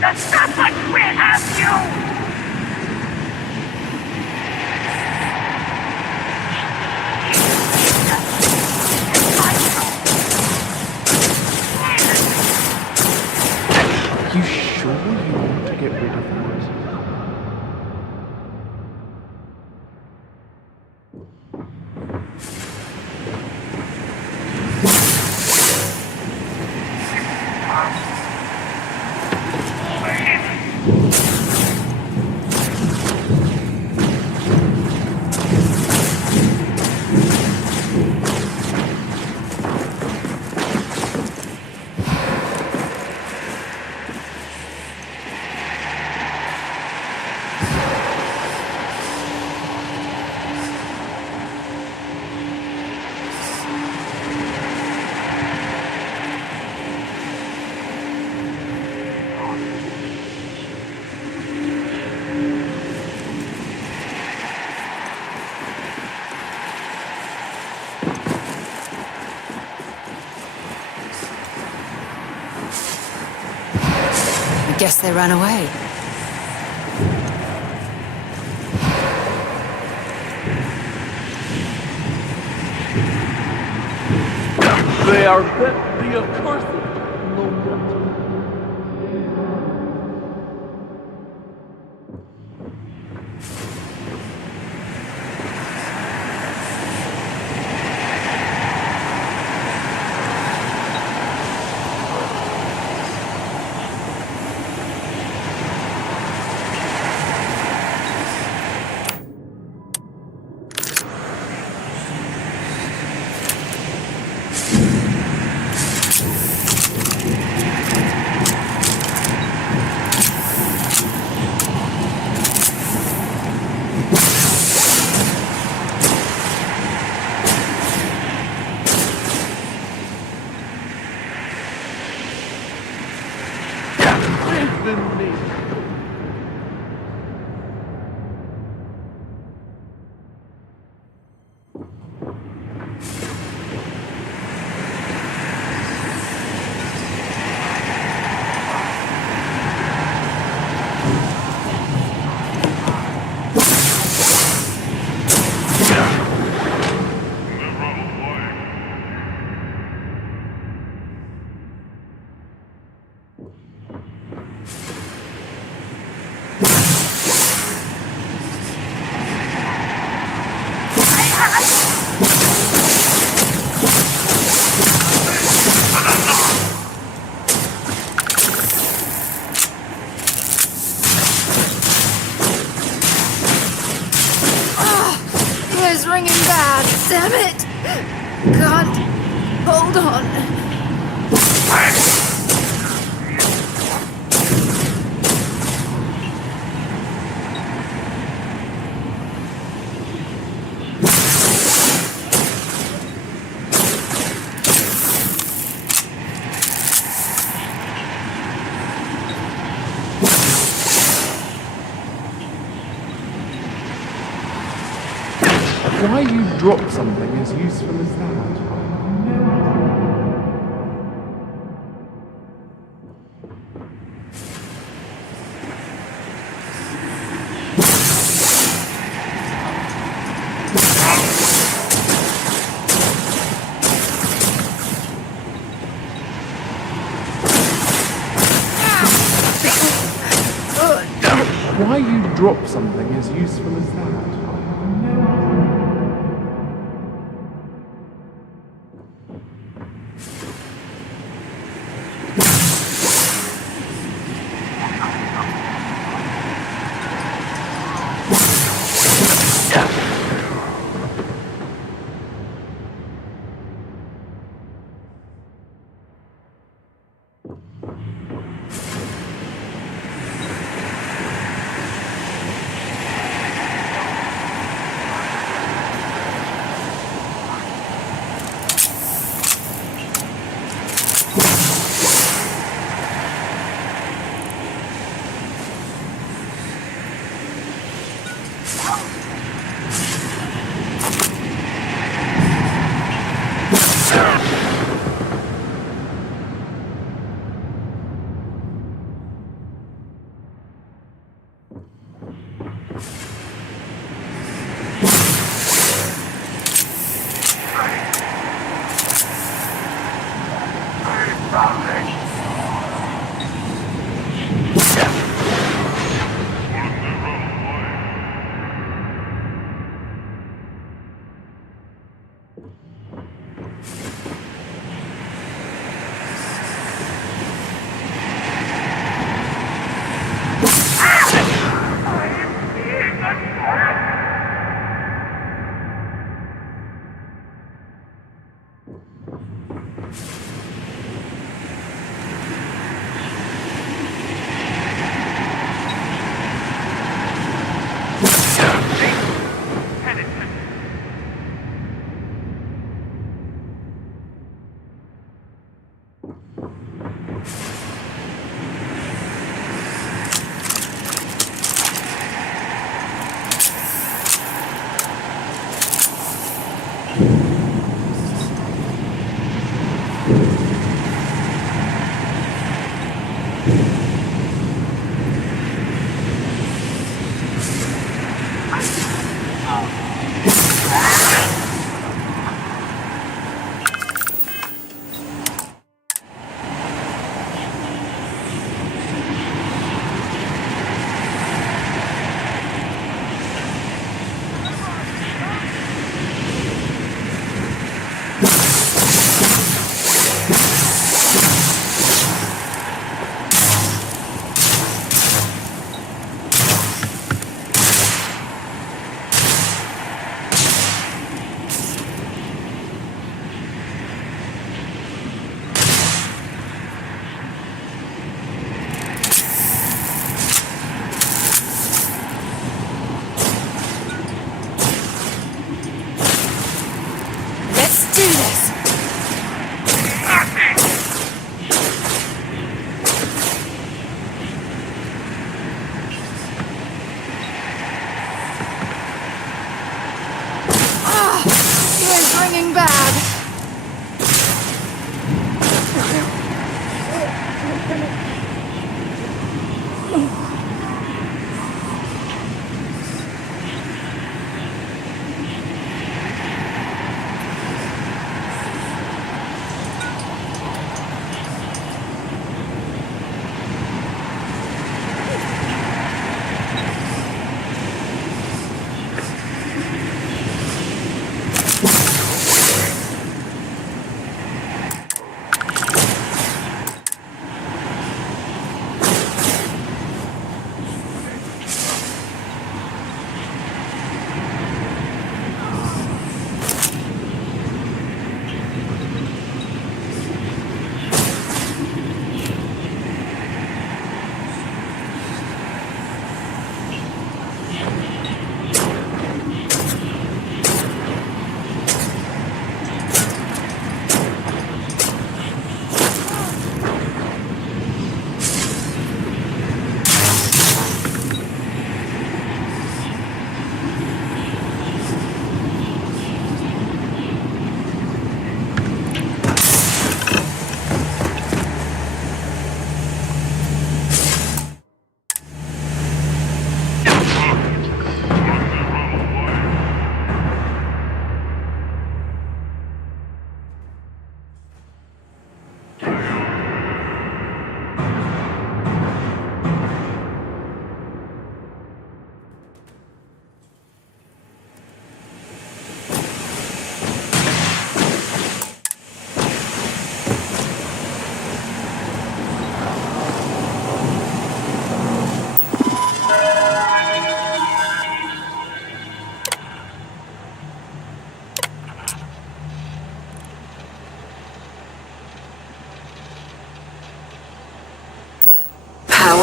The Starfield will have you! You sure you want to get rid of that? Guess they ran away. They are the accursed. No matter. Ringing bad, damn it! Can't hold on. Why you drop something as useful as that? Why you drop something as useful as that?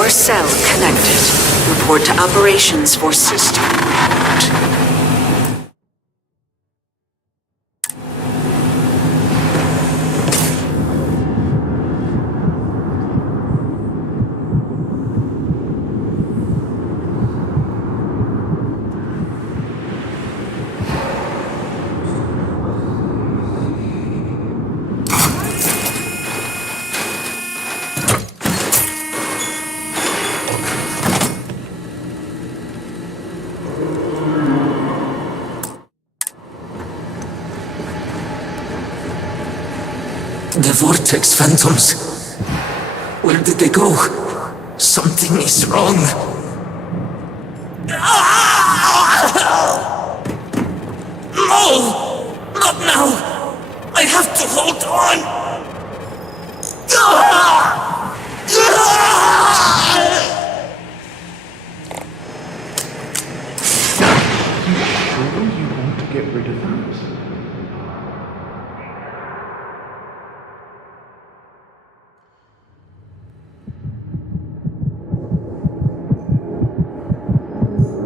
Core cell connected. Report to operations for system. The Vortex Phantoms. Where did they go? Something is wrong. No! Not now! I have to hold on! Sure you want to get rid of that?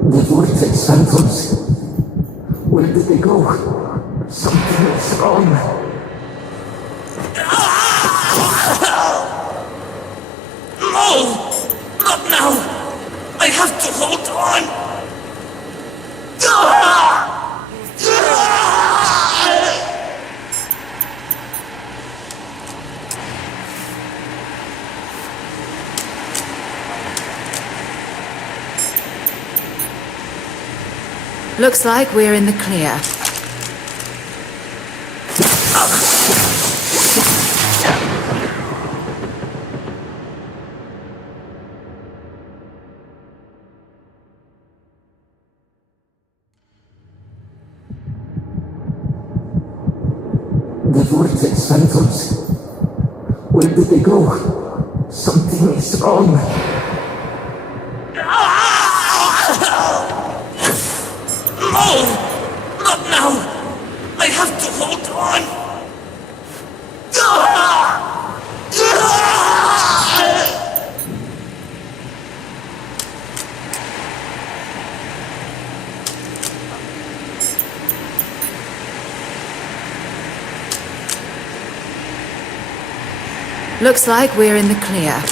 The Vortex Phantoms. Where did they go? Something is wrong. No! Not now! I have to hold on! Looks like we're in the clear. The Vortex Phantoms. Where did they go? Something is wrong. No! Not now! I have to hold on! Looks like we're in the clear.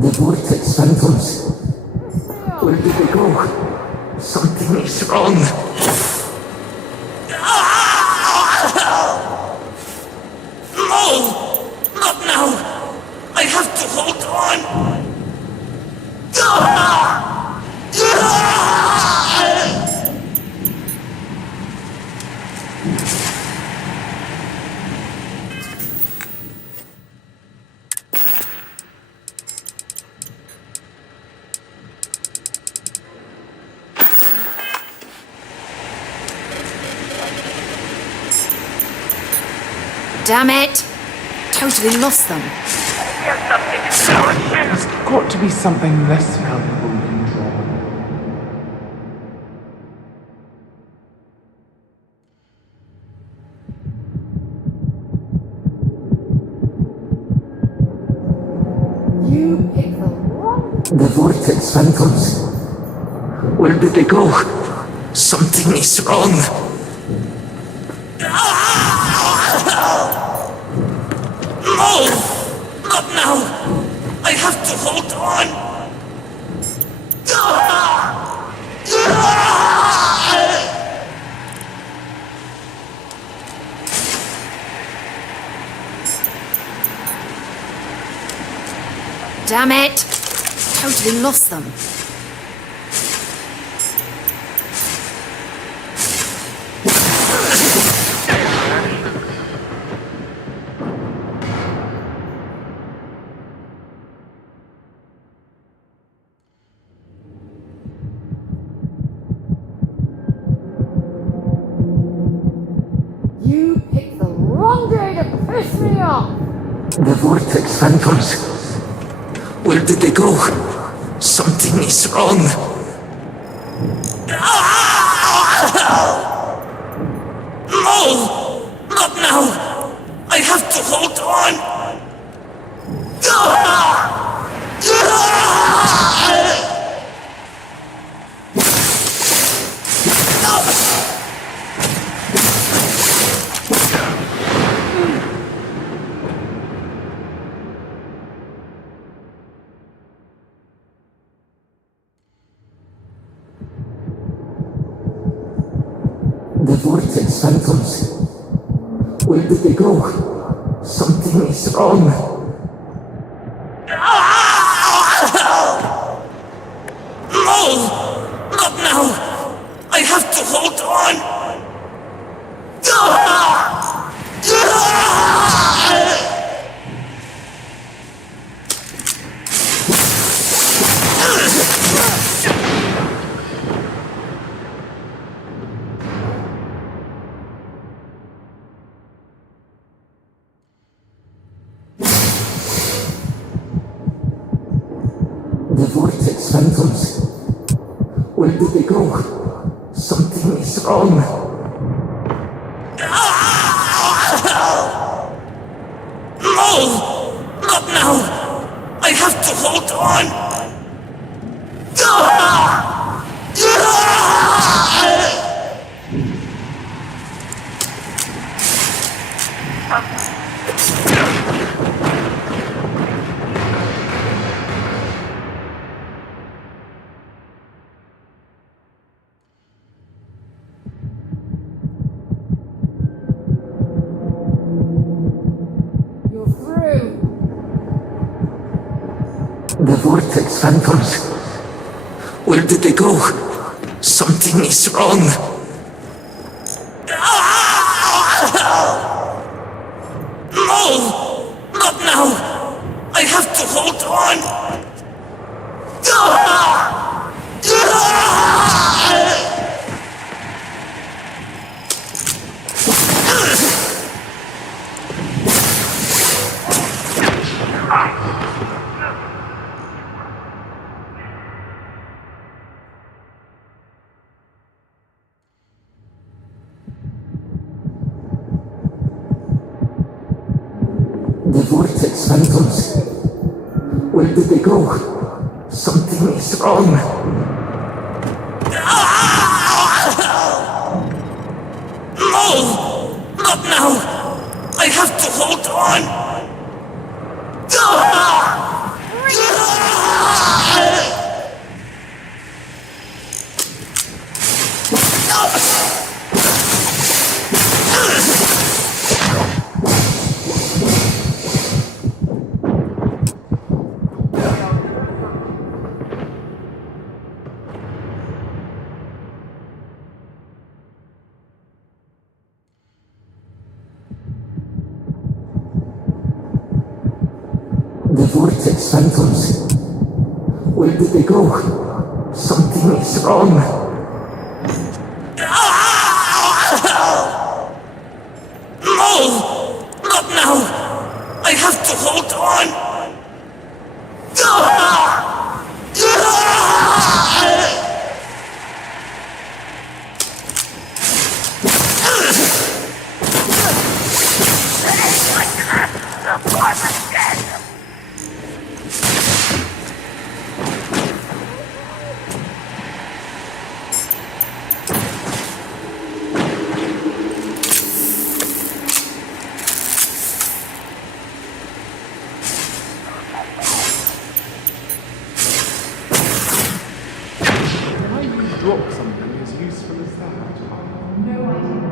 The Vortex Phantoms. Where did they go? Something is wrong. No! Not now! I have to hold on! Damn it! Totally lost them. There's something important. There's got to be something less valuable you can draw. You picked the wrong... The Vortex Phantoms. Where did they go? Something is wrong. No! Not now! I have to hold on! Damn it! Totally lost them. You picked the wrong day to piss me off! The vortex phantoms. Where did they go? Something is wrong. No! Not now! I have to hold on! The vortex phantoms. Where did they go? Something is wrong. No! Not now! I have to hold on! The vortex phantoms. Where did they go? Something is wrong. No! Not now! I have to hold on! You're through. The vortex phantoms. Where did they go? Something is wrong. No! Not now! I have to hold on! The vortex phantoms. Where did they go? Something is wrong. No! Not now! I have to hold on! The vortex phantoms. Where did they go? Something is wrong. No! Not now! I have to hold on! Why you drop something as useful as that? No idea.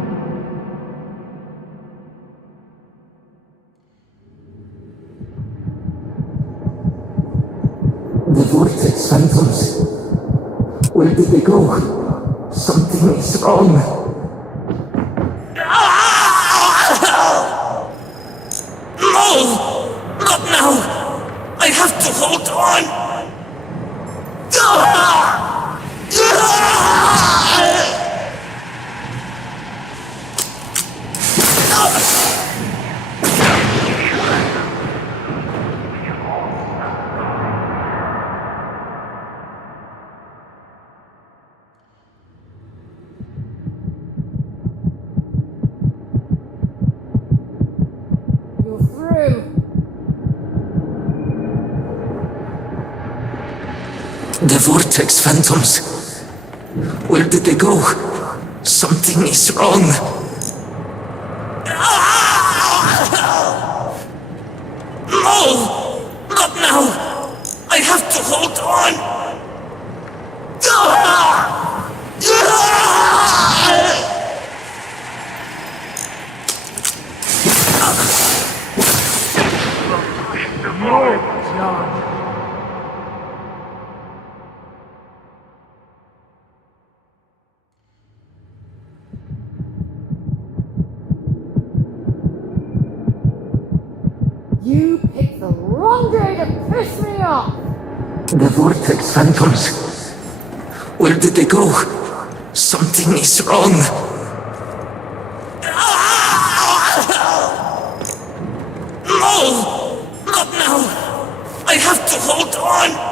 The vortex phantoms. Where did they go? Something is wrong. No! Not now! I have to hold on! vortex phantoms. Where did they go? Something is wrong. No! Not now! I have to hold on! You picked the wrong day to piss me off! The vortex phantoms. Where did they go? Something is wrong. No! Not now! I have to hold on!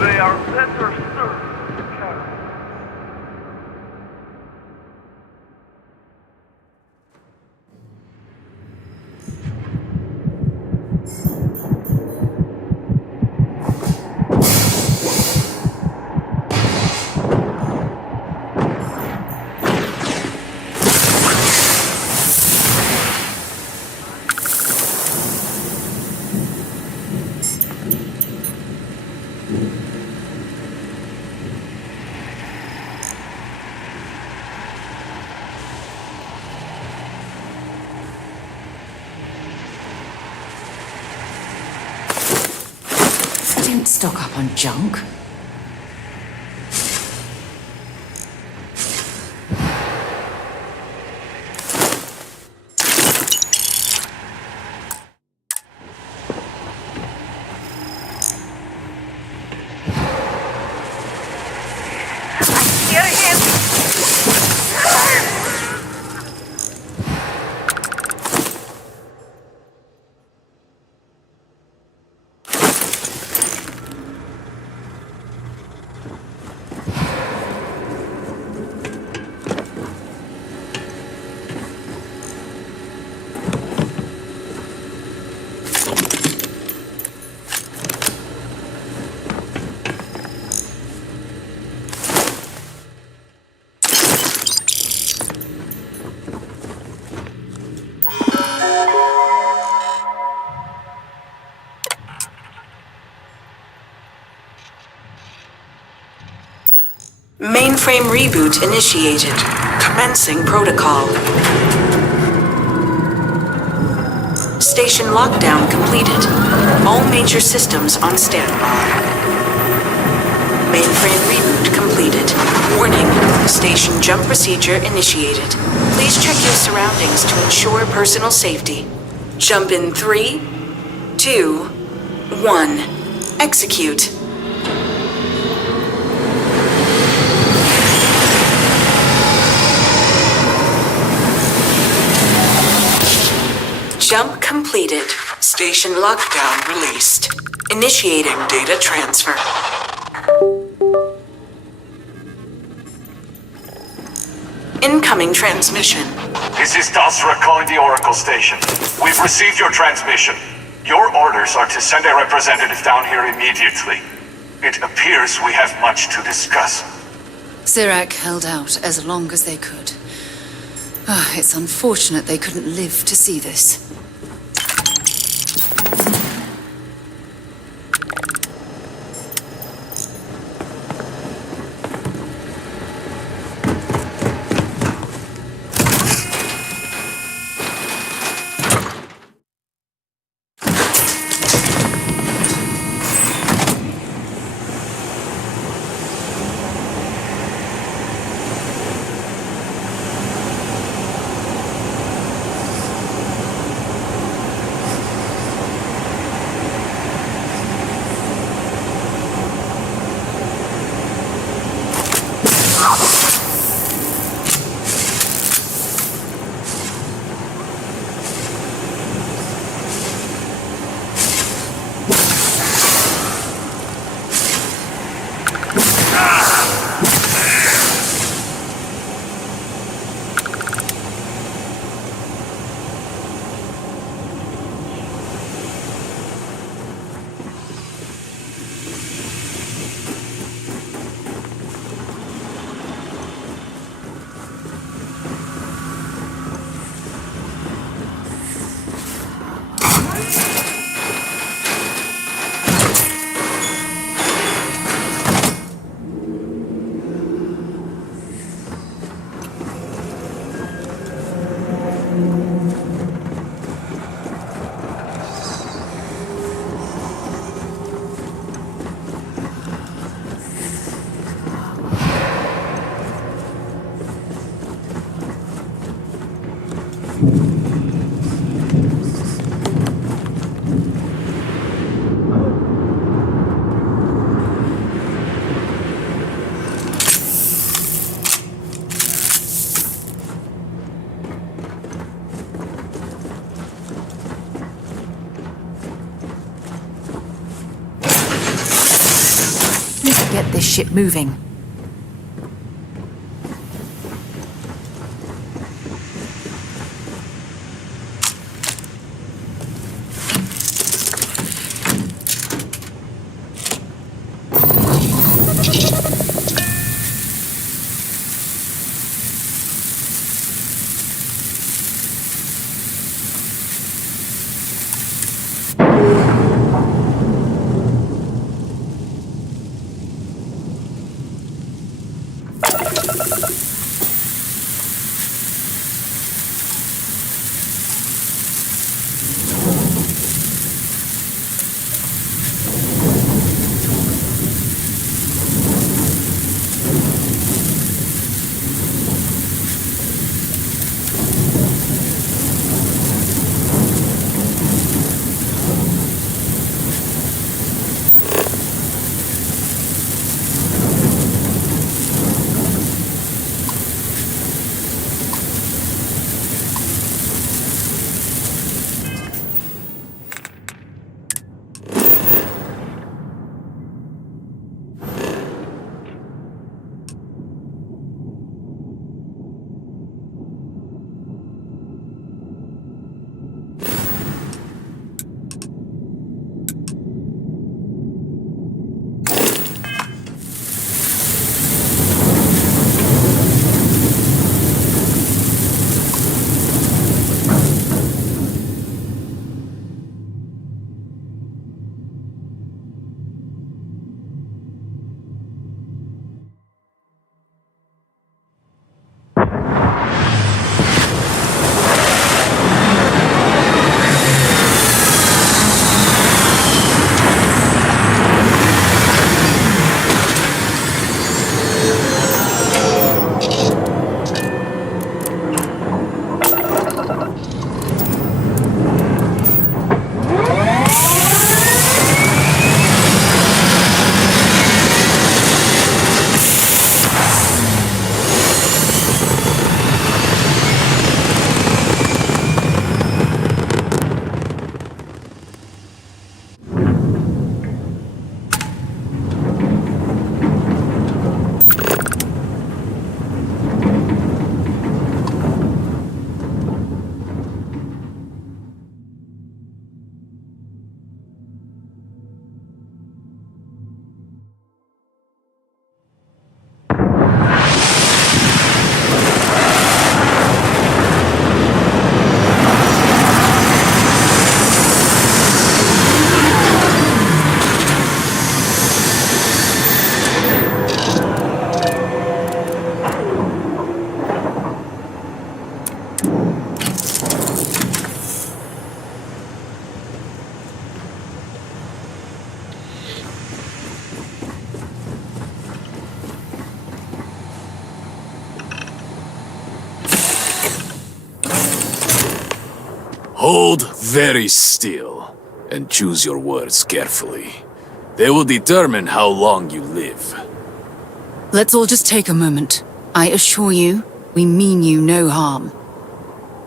They are better served to carry. Didn't stock up on junk. Hear him! Mainframe reboot initiated. Commencing protocol. Station lockdown completed. All major systems on standby. Mainframe reboot completed. Warning, station jump procedure initiated. Please check your surroundings to ensure personal safety. Jump in 3, 2, 1. Execute. Jump completed. Station lockdown released. Initiating data transfer. Incoming transmission. This is Dasra calling the Oracle station. We've received your transmission. Your orders are to send a representative down here immediately. It appears we have much to discuss. Sirac held out as long as they could. It's unfortunate they couldn't live to see this. Get this ship moving. Hold very still, and choose your words carefully. They will determine how long you live. Let's all just take a moment. I assure you, we mean you no harm.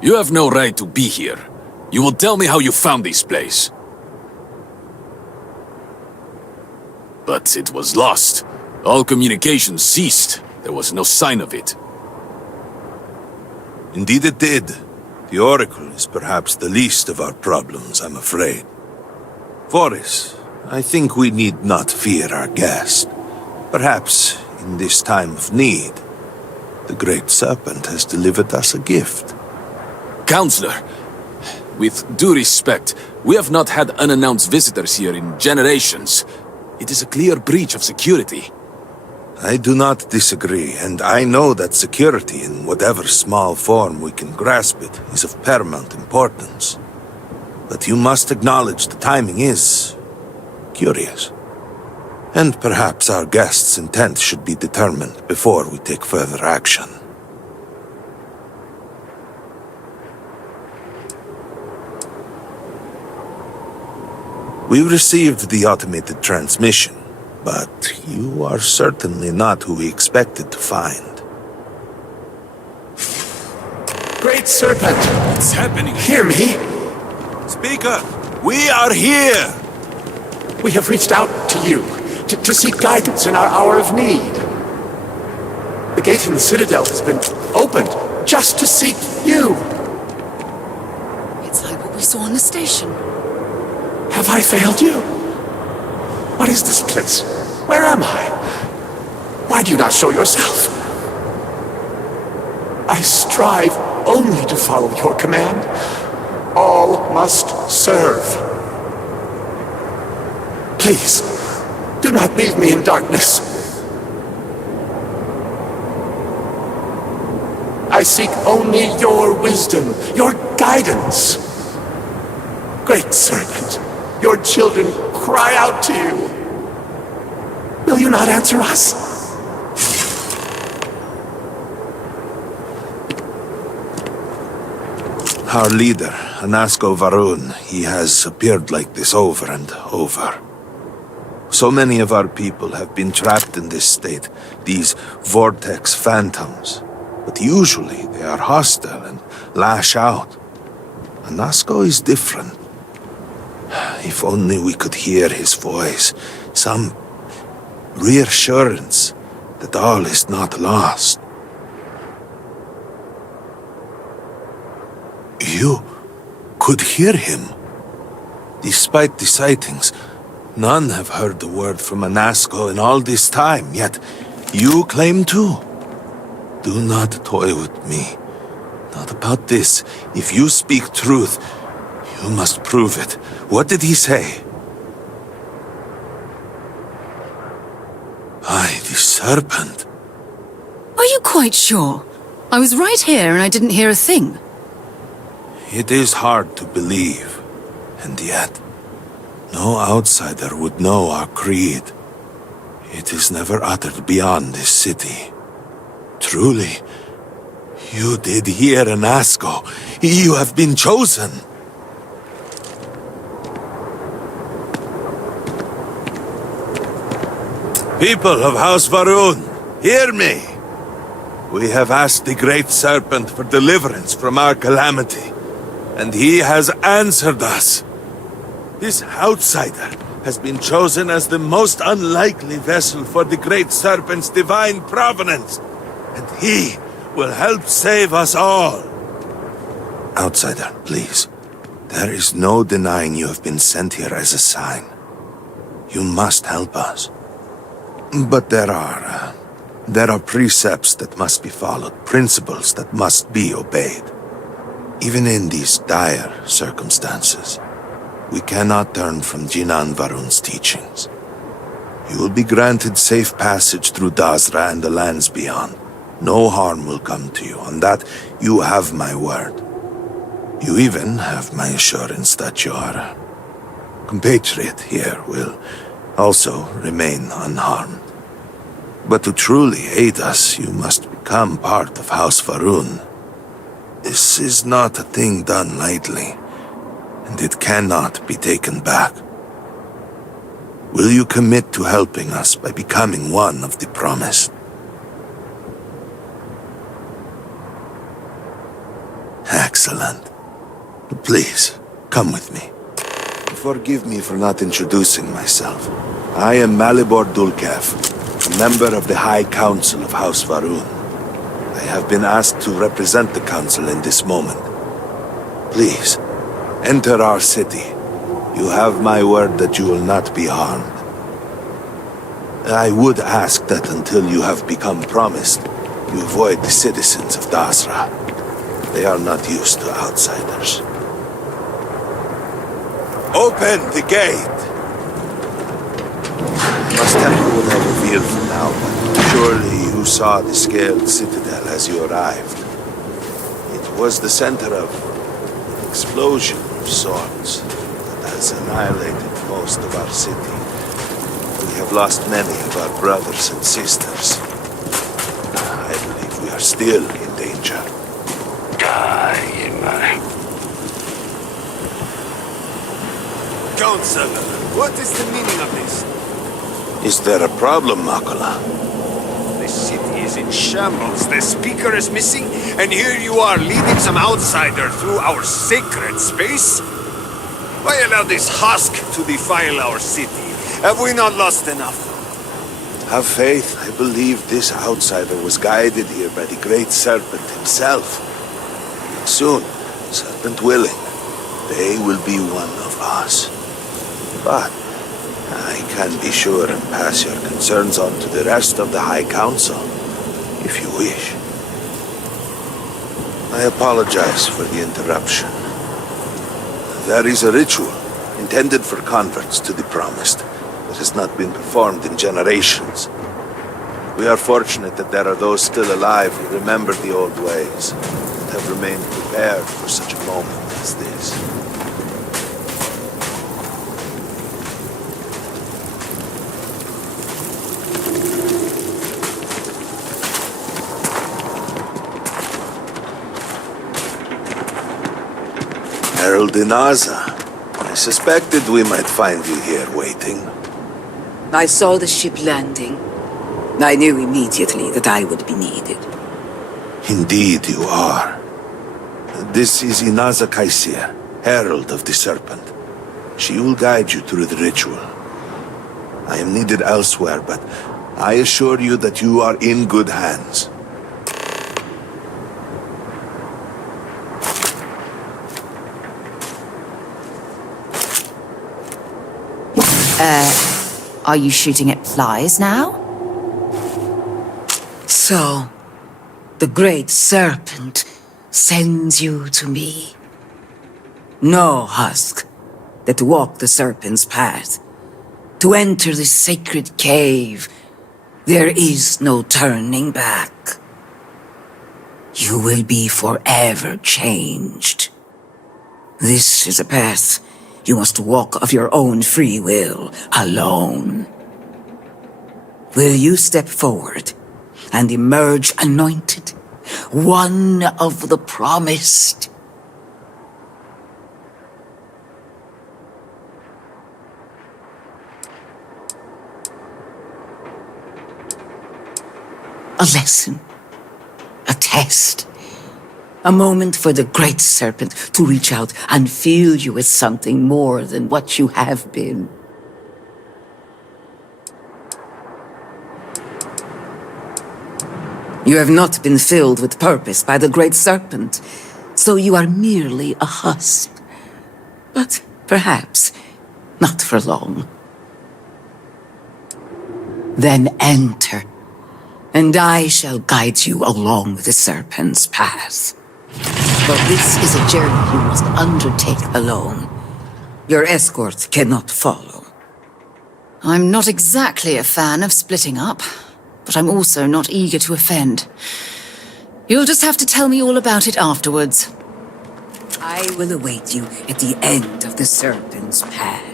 You have no right to be here. You will tell me how you found this place. But it was lost. All communication ceased. There was no sign of it. Indeed it did. The Oracle is perhaps the least of our problems, I'm afraid. Voris, I think we need not fear our guest. Perhaps, in this time of need, the Great Serpent has delivered us a gift. Counselor, with due respect, we have not had unannounced visitors here in generations. It is a clear breach of security. I do not disagree, and I know that security, in whatever small form we can grasp it, is of paramount importance. But you must acknowledge the timing is curious. And perhaps our guest's intent should be determined before we take further action. We received the automated transmission, but you are certainly not who we expected to find. Great Serpent! What's happening? Hear me! Speaker, we are here! We have reached out to you to seek guidance in our hour of need. The gate in the Citadel has been opened just to seek you. It's like what we saw in the station. Have I failed you? What is this place? Where am I? Why do you not show yourself? I strive only to follow your command. All must serve. Please, do not leave me in darkness. I seek only your wisdom, your guidance. Great Serpent, your children cry out to you. Will you not answer us? Our leader, Anasko Varun, he has appeared like this over and over. So many of our people have been trapped in this state, these vortex phantoms. But usually they are hostile and lash out. Anasko is different. If only we could hear his voice, some reassurance that all is not lost. You could hear him. Despite the sightings, none have heard the word from Anasko in all this time, yet you claim to. Do not toy with me. Not about this. If you speak truth, you must prove it. What did he say? The serpent. Are you quite sure? I was right here and I didn't hear a thing. It is hard to believe, and yet, no outsider would know our creed. It is never uttered beyond this city. Truly, you did hear Anasko. You have been chosen. People of House Varun, hear me. We have asked the Great Serpent for deliverance from our calamity, and he has answered us. This outsider has been chosen as the most unlikely vessel for the Great Serpent's divine providence, and he will help save us all. Outsider, please. There is no denying you have been sent here as a sign. You must help us. But there are precepts that must be followed, principles that must be obeyed. Even in these dire circumstances, we cannot turn from Jinan Varun's teachings. You will be granted safe passage through Dazra and the lands beyond. No harm will come to you. On that, you have my word. You even have my assurance that your compatriot here will also remain unharmed. But to truly aid us, you must become part of House Varun. This is not a thing done lightly, and it cannot be taken back. Will you commit to helping us by becoming one of the promised? Excellent. Please, come with me. Forgive me for not introducing myself. I am Malibor Dulkev, a member of the High Council of House Varun. I have been asked to represent the Council in this moment. Please, enter our city. You have my word that you will not be harmed. I would ask that until you have become promised, you avoid the citizens of Dazra. They are not used to outsiders. Open the gate! must tell you what I reveal for now, but surely you saw the scaled citadel as you arrived. It was the center of an explosion of sorts that has annihilated most of our city. We have lost many of our brothers and sisters. I believe we are still in danger. Council, what is the meaning of this? Is there a problem, Makula? The city is in shambles, the speaker is missing, and here you are leading some outsider through our sacred space? Why allow this husk to defile our city? Have we not lost enough? Have faith. I believe this outsider was guided here by the Great Serpent himself. Soon, Serpent willing, they will be one of us. But I can be sure and pass your concerns on to the rest of the High Council, if you wish. I apologize for the interruption. There is a ritual intended for converts to the Promised that has not been performed in generations. We are fortunate that there are those still alive who remember the old ways and have remained prepared for such a moment as this. Herald Inaza, I suspected we might find you here waiting. I saw the ship landing. I knew immediately that I would be needed. Indeed you are. This is Inaza Kaisir, Herald of the Serpent. She will guide you through the ritual. I am needed elsewhere, but I assure you that you are in good hands. Are you shooting at flies now? So, the Great Serpent sends you to me. No husk that to walk the Serpent's path, to enter the sacred cave, there is no turning back. You will be forever changed. This is a path you must walk of your own free will, alone. Will you step forward and emerge anointed, one of the Promised? A lesson, a test. A moment for the Great Serpent to reach out and feel you as something more than what you have been. You have not been filled with purpose by the Great Serpent, so you are merely a husk. But perhaps not for long. Then enter, and I shall guide you along the Serpent's path. But this is a journey you must undertake alone. Your escort cannot follow. I'm not exactly a fan of splitting up, but I'm also not eager to offend. You'll just have to tell me all about it afterwards. I will await you at the end of the Serpent's path.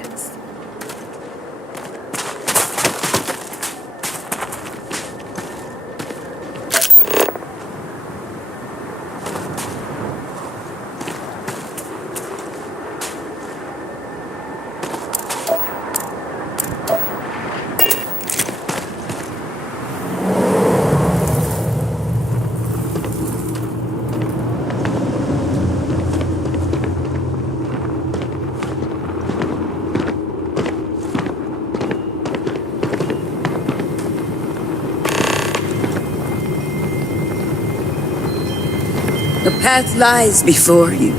The path lies before you,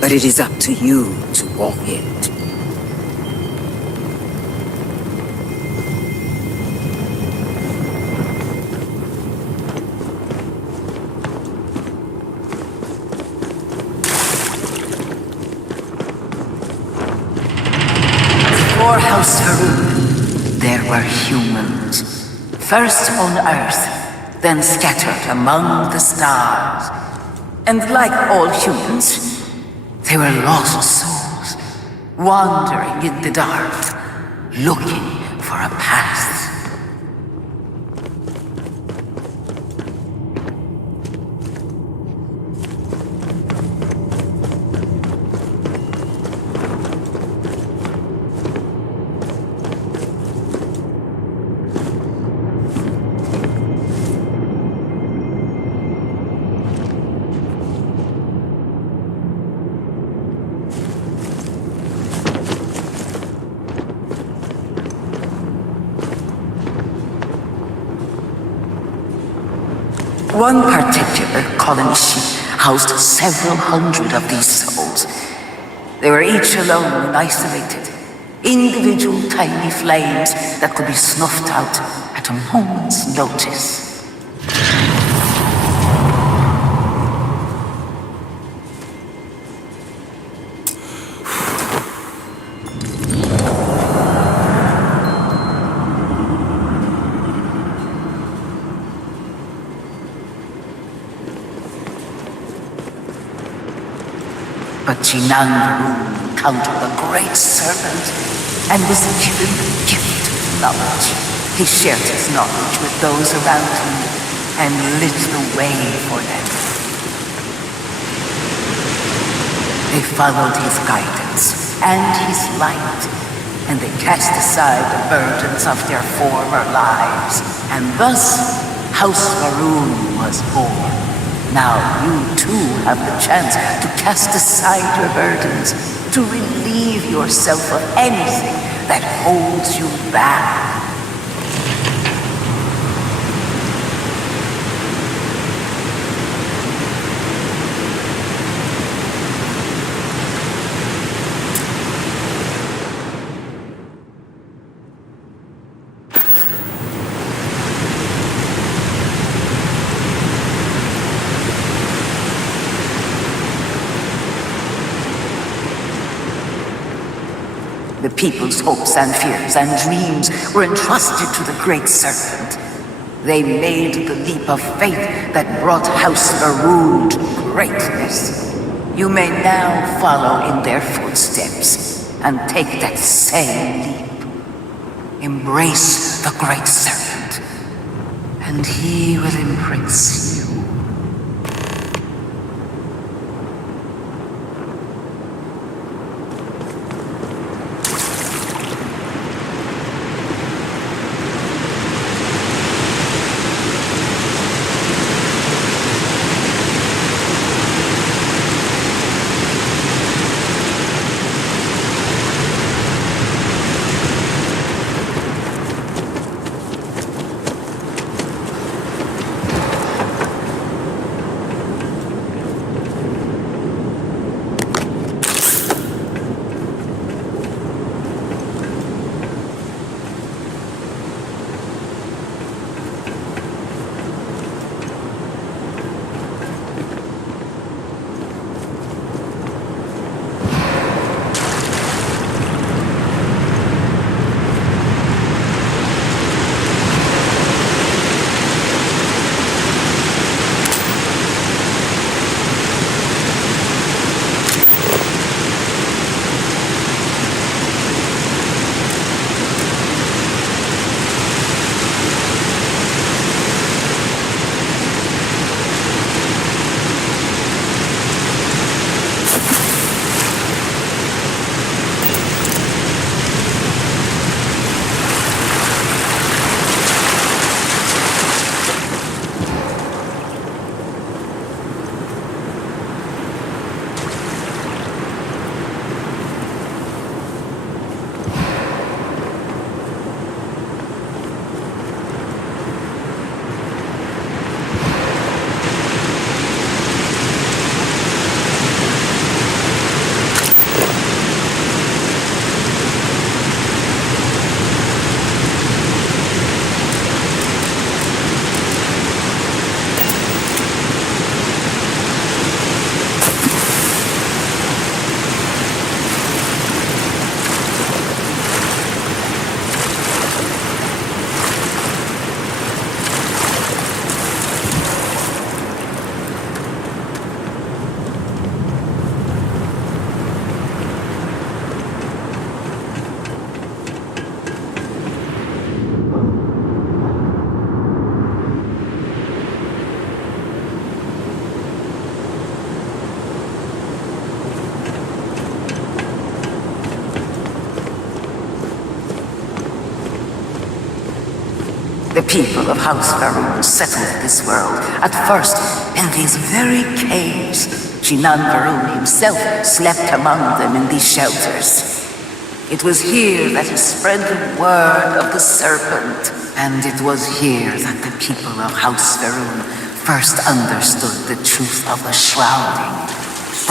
but it is up to you to walk it. For House Harun, There were humans, first on Earth, then scattered among the stars. And like all humans, they were lost souls, wandering in the dark, looking for a path. One particular colony ship housed several hundred of these souls. They were each alone and isolated, individual tiny flames that could be snuffed out at a moment's notice. But Jinan encountered the great serpent and was given the gift of knowledge. He shared his knowledge with those around him and lit the way for them. They followed his guidance and his light, and they cast aside the burdens of their former lives. And thus, House Varun was born. Now you too have the chance to cast aside your burdens, to relieve yourself of anything that holds you back. The people's hopes and fears and dreams were entrusted to the Great Serpent. They made the leap of faith that brought House Varun to greatness. You may now follow in their footsteps and take that same leap. Embrace the Great Serpent, and he will embrace you. people of House Varun settled this world, at first in these very caves. Shinan Varun himself slept among them in these shelters. It was here that he spread the word of the serpent, and it was here that the people of House Varun first understood the truth of the shrouding,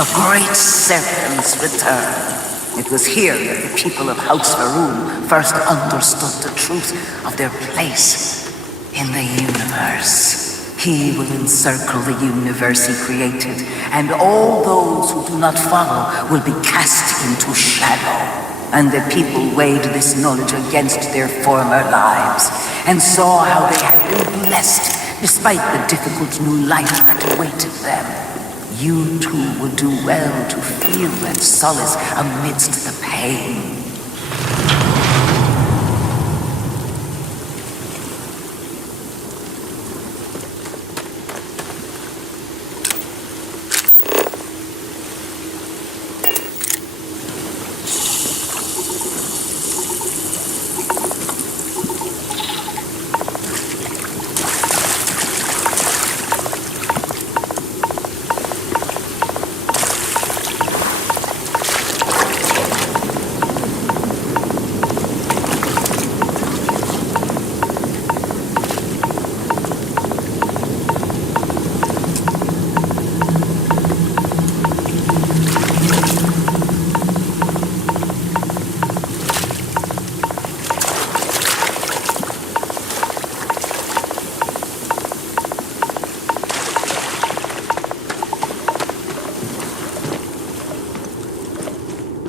the great serpent's return. It was here that the people of House Varun first understood the truth of their place in the universe. He will encircle the universe he created, and all those who do not follow will be cast into shadow. And the people weighed this knowledge against their former lives, and saw how they had been blessed despite the difficult new life that awaited them. You too would do well to feel that solace amidst the pain.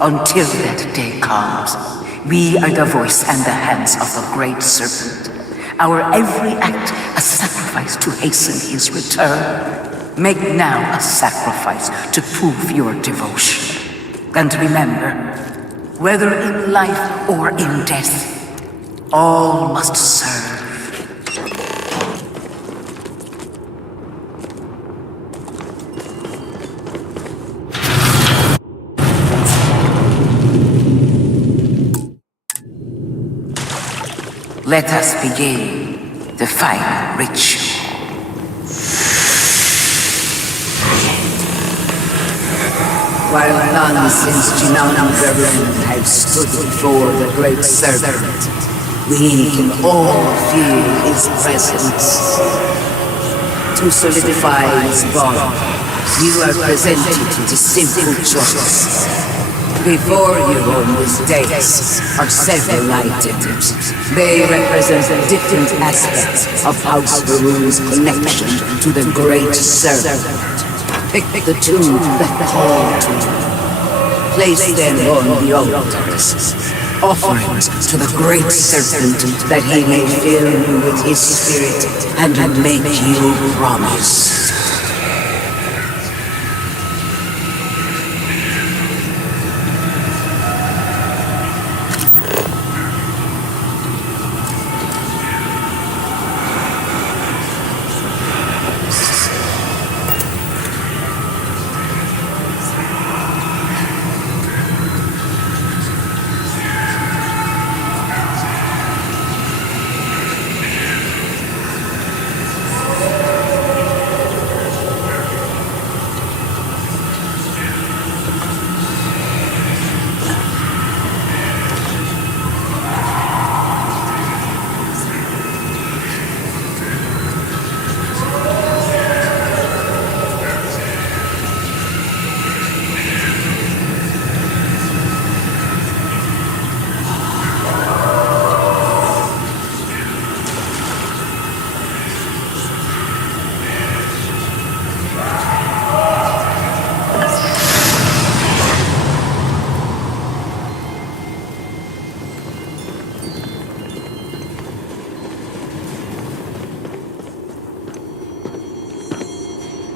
Until that day comes, we are the voice and the hands of the great serpent. Our every act a sacrifice to hasten his return. Make now a sacrifice to prove your devotion. And remember, whether in life or in death, all must serve. Let us begin the final ritual. While none since Shinan Varun have stood before the great serpent, we can all feel his presence. To solidify his bond, you are presented to the simple choice. Before you on this dais are several items. They represent different aspects of House Varun's connection to the great serpent. Pick the two that call to you. Place them on the altars. Offerings to the great serpent that he may fill you with his spirit and make you promise.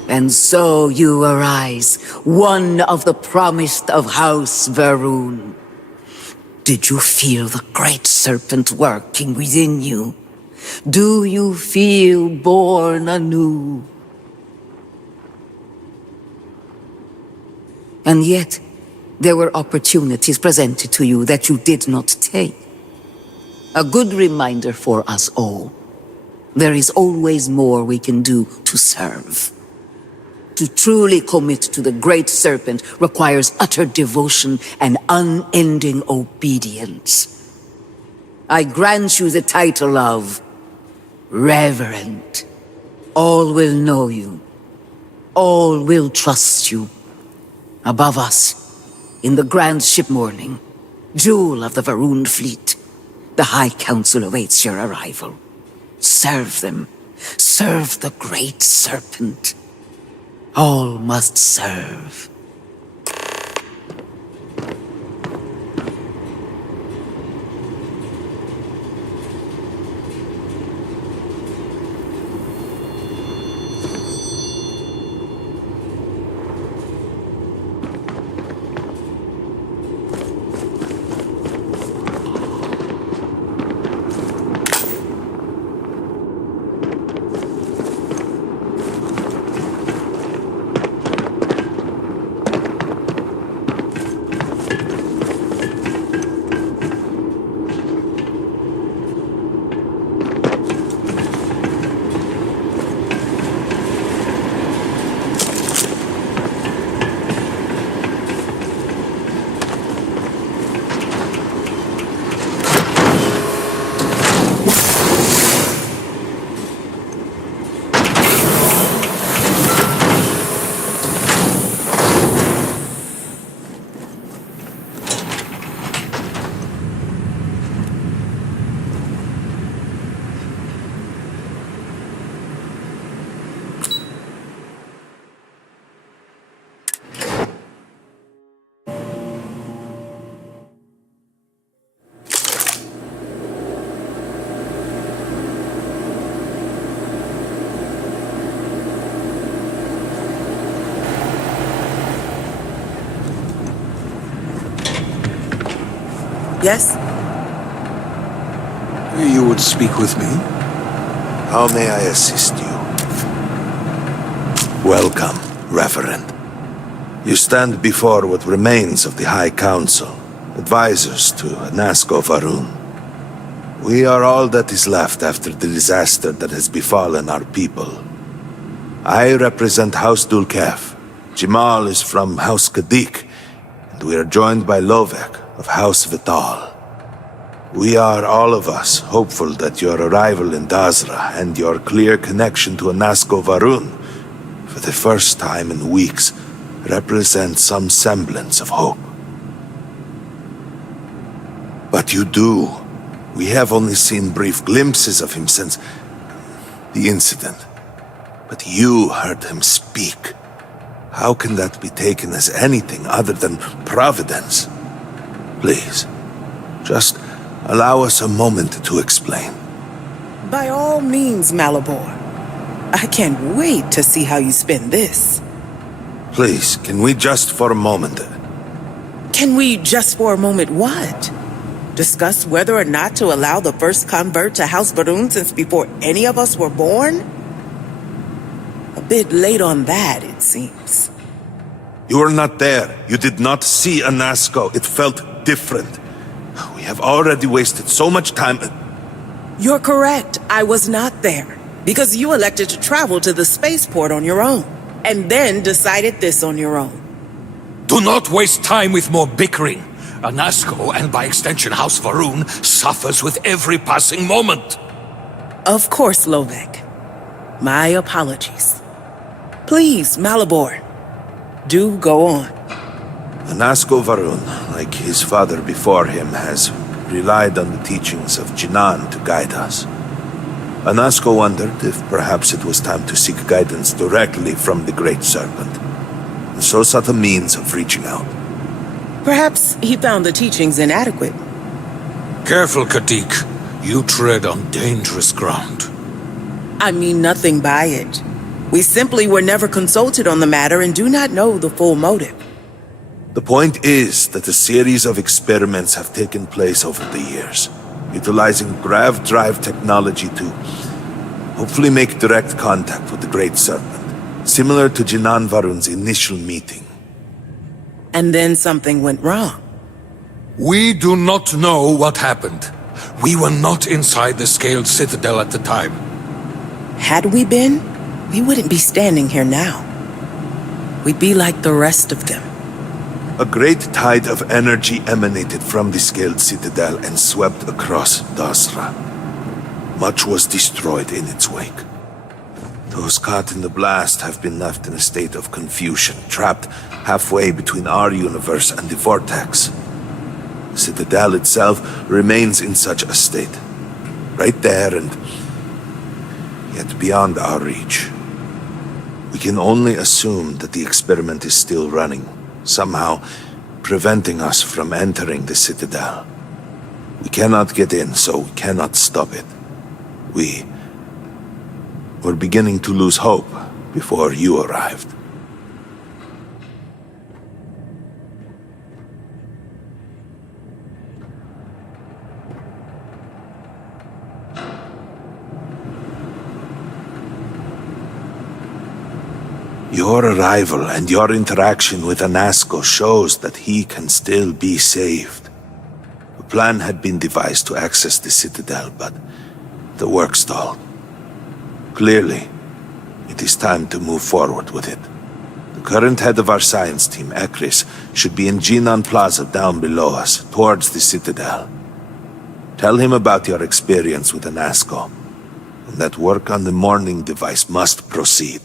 And so you arise, one of the promised of House Varun. Did you feel the great serpent working within you? Do you feel born anew? And yet, there were opportunities presented to you that you did not take. A good reminder for us all. There is always more we can do to serve. To truly commit to the Great Serpent requires utter devotion and unending obedience. I grant you the title of Reverend. All will know you. All will trust you. Above us, in the grand ship morning, jewel of the Varun fleet, the High Council awaits your arrival. Serve them. Serve the Great Serpent. All must serve. Yes? You would speak with me? How may I assist you? Welcome, Reverend. You stand before what remains of the High Council, advisors to Nasco Varun. We are all that is left after the disaster that has befallen our people. I represent House Dulkef. Jamal is from House Kadik, and we are joined by Lovek of House Vital. We are, all of us, hopeful that your arrival in Dazra and your clear connection to Nasco Varun, for the first time in weeks, represent some semblance of hope. But you do. We have only seen brief glimpses of him since the incident. But you heard him speak. How can that be taken as anything other than providence? Please, just allow us a moment to explain. By all means, Malabor. I can't wait to see how you spin this. Please, can we just for a moment... Can we just for a moment what? Discuss whether or not to allow the first convert to House Varun since before any of us were born? A bit late on that, it seems. You were not there. You did not see a Nasco. It felt different. We have already wasted so much time. You're correct. I was not there. Because you elected to travel to the spaceport on your own. And then decided this on your own. Do not waste time with more bickering. Nasco, and by extension House Varun, suffers with every passing moment. Of course, Lovek. My apologies. Please, Malabor. Do go on. Nasco Varun, like his father before him, has relied on the teachings of Jinan to guide us. Nasco wondered if perhaps it was time to seek guidance directly from the Great Serpent, and so sought a means of reaching out. Perhaps he found the teachings inadequate. Careful, Kadik. You tread on dangerous ground. I mean nothing by it. We simply were never consulted on the matter and do not know the full motive. The point is that a series of experiments have taken place over the years, utilizing grav drive technology to hopefully make direct contact with the Great Serpent, similar to Jinan Varun's initial meeting. And then something went wrong. We do not know what happened. We were not inside the Scaled Citadel at the time. Had we been, we wouldn't be standing here now. We'd be like the rest of them. A great tide of energy emanated from the scaled citadel and swept across Dasra. Much was destroyed in its wake. Those caught in the blast have been left in a state of confusion, trapped halfway between our universe and the vortex. The citadel itself remains in such a state. Right there and yet beyond our reach. We can only assume that the experiment is still running, somehow preventing us from entering the citadel. We cannot get in, so we cannot stop it. We were beginning to lose hope before you arrived. Your arrival and your interaction with Anasco shows that he can still be saved. A plan had been devised to access the Citadel, but the work stalled. Clearly, it is time to move forward with it. The current head of our science team, Ekris, should be in Jinan Plaza down below us, towards the Citadel. Tell him about your experience with Anasco, and that work on the morning device must proceed.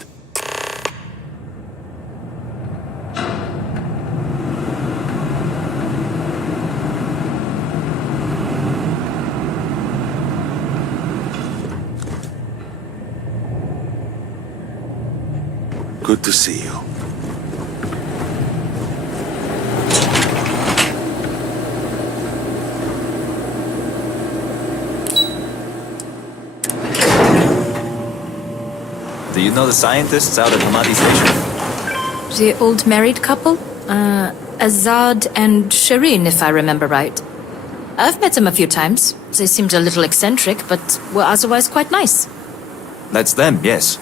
Good to see you. Do you know the scientists out at Hamadi Station? The old married couple? Azad and Shireen, if I remember right. I've met them a few times. They seemed a little eccentric, but were otherwise quite nice. That's them, yes.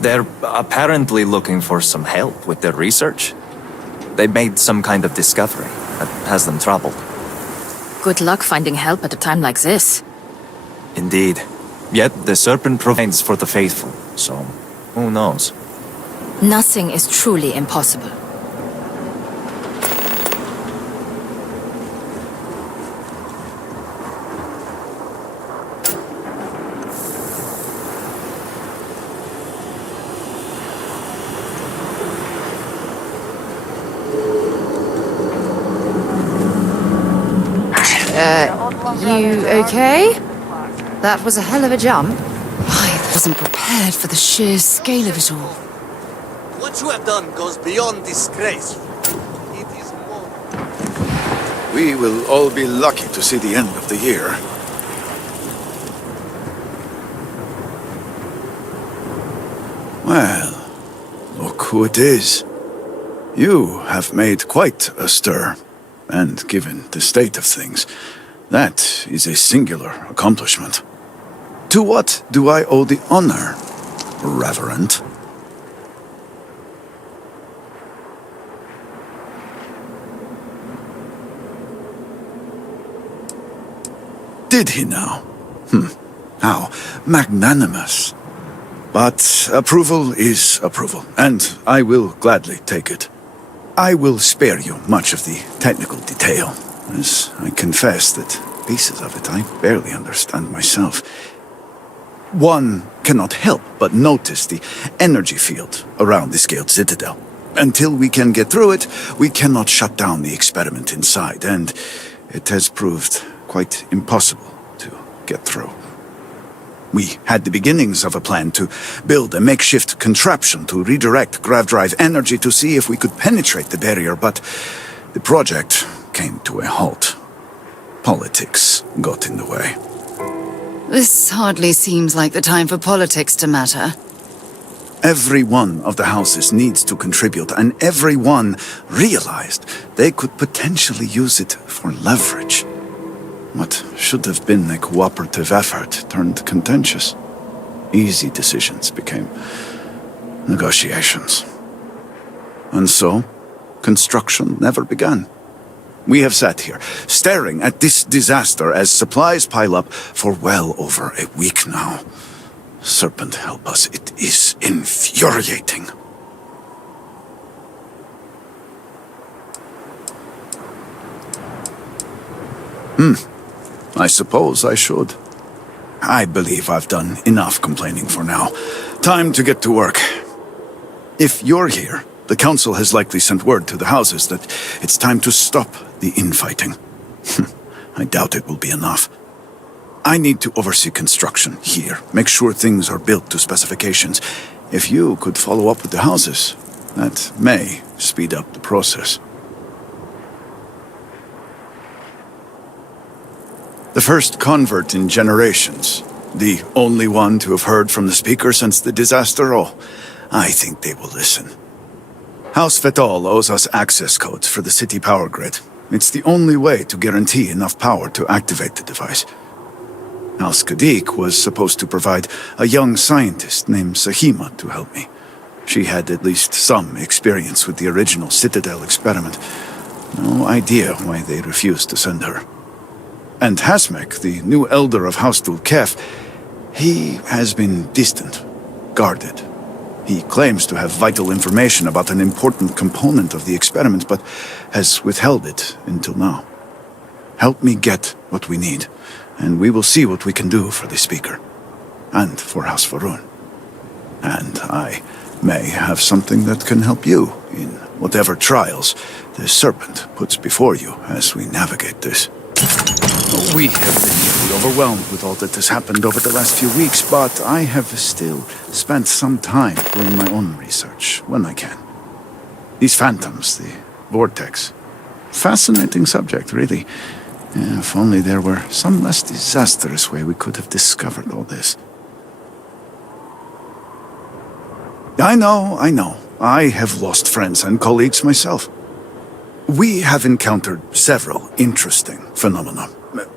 They're apparently looking for some help with their research. They made some kind of discovery that has them troubled. Good luck finding help at a time like this. Indeed. Yet the serpent provides for the faithful, so who knows? Nothing is truly impossible. You okay? That was a hell of a jump. I wasn't prepared for the sheer scale of it all. What you have done goes beyond disgrace. It is more... We will all be lucky to see the end of the year. Well, look who it is. You have made quite a stir, and given the state of things, that is a singular accomplishment. To what do I owe the honor, Reverend? Did he now? How magnanimous. But approval is approval, and I will gladly take it. I will spare you much of the technical detail, as I confess that pieces of it I barely understand myself. One cannot help but notice the energy field around the scaled citadel. Until we can get through it, we cannot shut down the experiment inside, and it has proved quite impossible to get through. We had the beginnings of a plan to build a makeshift contraption to redirect grav drive energy to see if we could penetrate the barrier, but the project came to a halt. Politics got in the way. This hardly seems like the time for politics to matter. Every one of the houses needs to contribute, and every one realized they could potentially use it for leverage. What should have been a cooperative effort turned contentious. Easy decisions became negotiations. And so, construction never began. We have sat here, staring at this disaster as supplies pile up for well over a week now. Serpent help us, it is infuriating. I suppose I should. I believe I've done enough complaining for now. Time to get to work. If you're here, the council has likely sent word to the houses that it's time to stop the infighting. I doubt it will be enough. I need to oversee construction here, make sure things are built to specifications. If you could follow up with the houses, that may speed up the process. The first convert in generations. The only one to have heard from the speaker since the disaster. Oh, I think they will listen. House Fetal owes us access codes for the city power grid. It's the only way to guarantee enough power to activate the device. House Kadik was supposed to provide a young scientist named Sahima to help me. She had at least some experience with the original Citadel experiment. No idea why they refused to send her. And Hasmek, the new elder of House Dulkef, he has been distant, guarded. He claims to have vital information about an important component of the experiment, but has withheld it until now. Help me get what we need, and we will see what we can do for the speaker, and for House Varun. And I may have something that can help you in whatever trials the Serpent puts before you as we navigate this. We have been nearly overwhelmed with all that has happened over the last few weeks, but I have still spent some time doing my own research, when I can. These phantoms, the vortex. Fascinating subject, really. If only there were some less disastrous way we could have discovered all this. I know. I have lost friends and colleagues myself. We have encountered several interesting phenomena.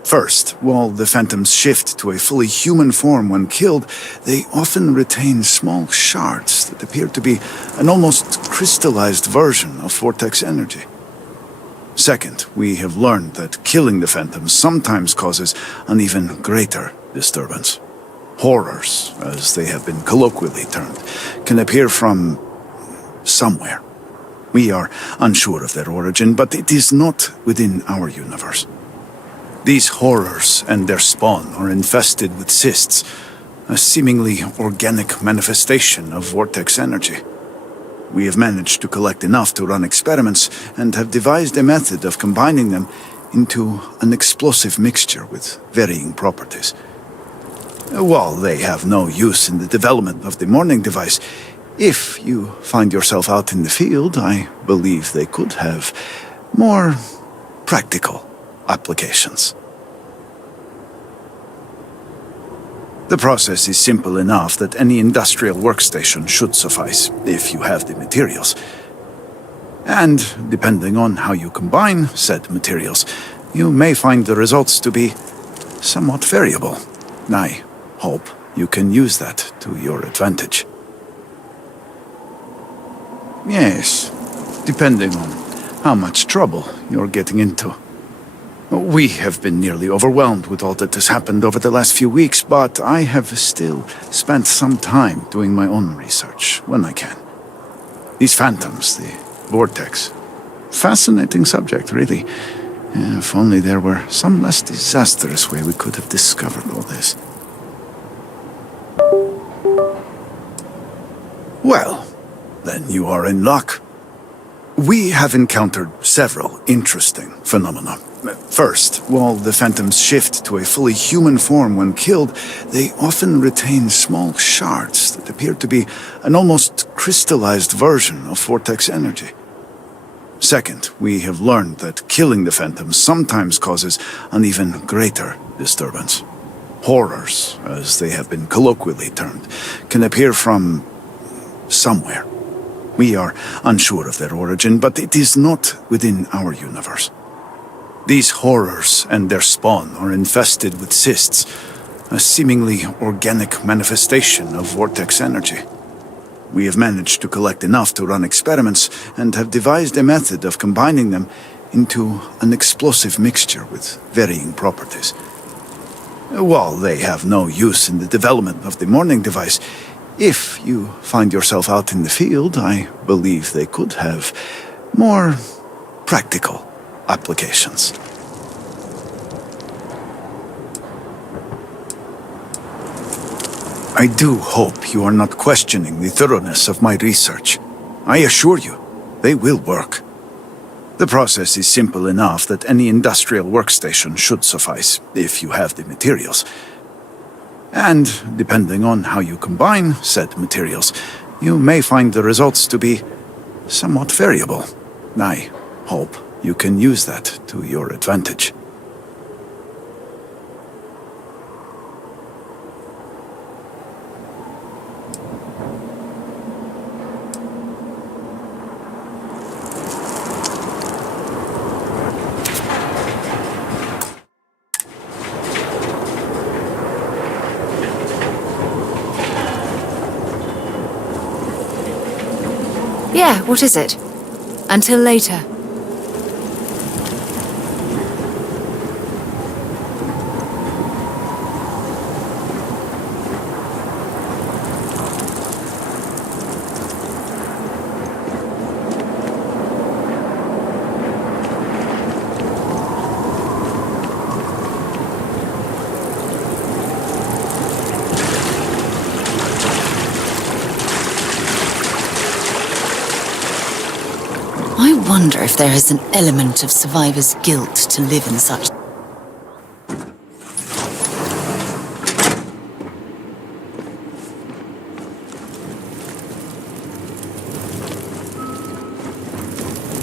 First, while the phantoms shift to a fully human form when killed, they often retain small shards that appear to be an almost crystallized version of vortex energy. Second, we have learned that killing the phantoms sometimes causes an even greater disturbance. Horrors, as they have been colloquially termed, can appear from somewhere. We are unsure of their origin, but it is not within our universe. These horrors and their spawn are infested with cysts, a seemingly organic manifestation of vortex energy. We have managed to collect enough to run experiments and have devised a method of combining them into an explosive mixture with varying properties. While they have no use in the development of the morning device, if you find yourself out in the field, I believe they could have more practical applications. The process is simple enough that any industrial workstation should suffice, if you have the materials. And, depending on how you combine said materials, you may find the results to be somewhat variable. I hope you can use that to your advantage. Yes, depending on how much trouble you're getting into. We have been nearly overwhelmed with all that has happened over the last few weeks, but I have still spent some time doing my own research, when I can. These phantoms, the vortex. Fascinating subject, really. If only there were some less disastrous way we could have discovered all this. Well, then you are in luck. We have encountered several interesting phenomena. First, while the phantoms shift to a fully human form when killed, they often retain small shards that appear to be an almost crystallized version of vortex energy. Second, we have learned that killing the phantoms sometimes causes an even greater disturbance. Horrors, as they have been colloquially termed, can appear from somewhere. We are unsure of their origin, but it is not within our universe. These horrors and their spawn are infested with cysts, a seemingly organic manifestation of vortex energy. We have managed to collect enough to run experiments and have devised a method of combining them into an explosive mixture with varying properties. While they have no use in the development of the morning device, if you find yourself out in the field, I believe they could have more practical applications. I do hope you are not questioning the thoroughness of my research. I assure you, they will work. The process is simple enough that any industrial workstation should suffice, if you have the materials. And, depending on how you combine said materials, you may find the results to be somewhat variable. I hope you can use that to your advantage. Yeah, what is it? Until later. I wonder if there is an element of survivor's guilt to live in such...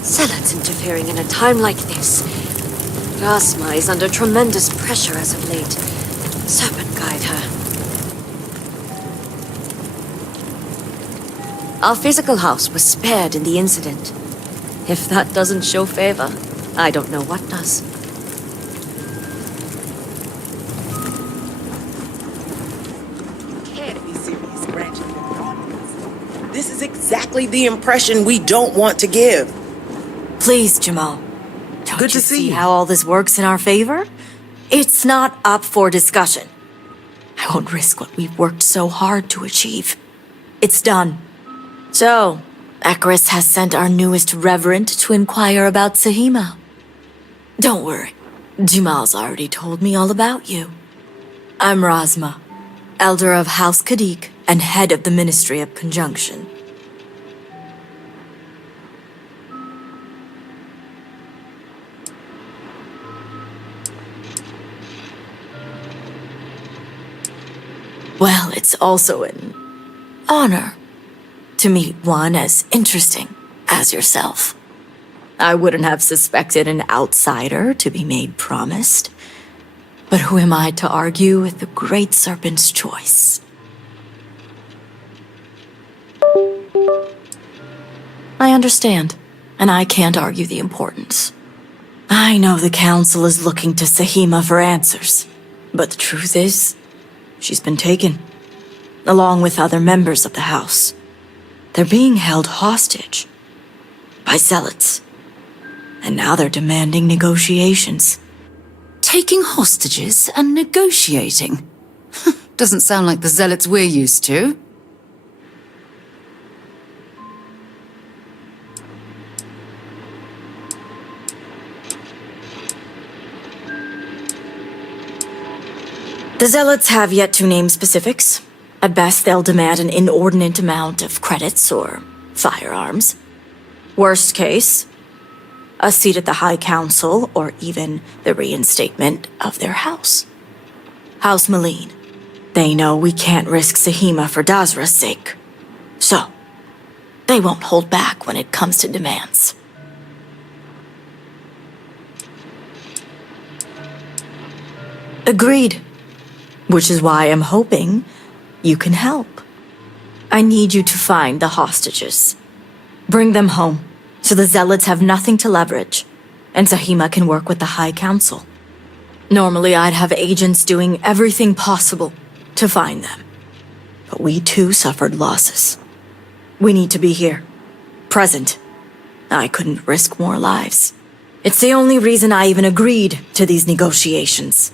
Zealots interfering in a time like this. Rasma is under tremendous pressure as of late. Serpent guide her. Our physical house was spared in the incident. If that doesn't show favor, I don't know what does. Can't be serious, branching the This is exactly the impression we don't want to give. Please, Jamal. Don't Good to you see you. how all this works in our favor? It's not up for discussion. I won't risk what we've worked so hard to achieve. It's done. So, Akris has sent our newest reverend to inquire about Sahima. Don't worry, Jamal's already told me all about you. I'm Rasma, elder of House Kadik and head of the Ministry of Conjunction. Well, it's also an honor to meet one as interesting as yourself. I wouldn't have suspected an outsider to be made promised. But who am I to argue with the Great Serpent's choice? I understand, and I can't argue the importance. I know the Council is looking to Sahima for answers, but the truth is, she's been taken, along with other members of the House. They're being held hostage by zealots, and now they're demanding negotiations. Taking hostages and negotiating? Doesn't sound like the zealots we're used to. The zealots have yet to name specifics. At best, they'll demand an inordinate amount of credits or firearms. Worst case, a seat at the High Council or even the reinstatement of their house. House Maleen. They know we can't risk Sahima for Dazra's sake. So, they won't hold back when it comes to demands. Agreed. Which is why I'm hoping you can help. I need you to find the hostages. Bring them home, so the zealots have nothing to leverage, and Sahima can work with the High Council. Normally I'd have agents doing everything possible to find them. But we too suffered losses. We need to be here. Present. I couldn't risk more lives. It's the only reason I even agreed to these negotiations.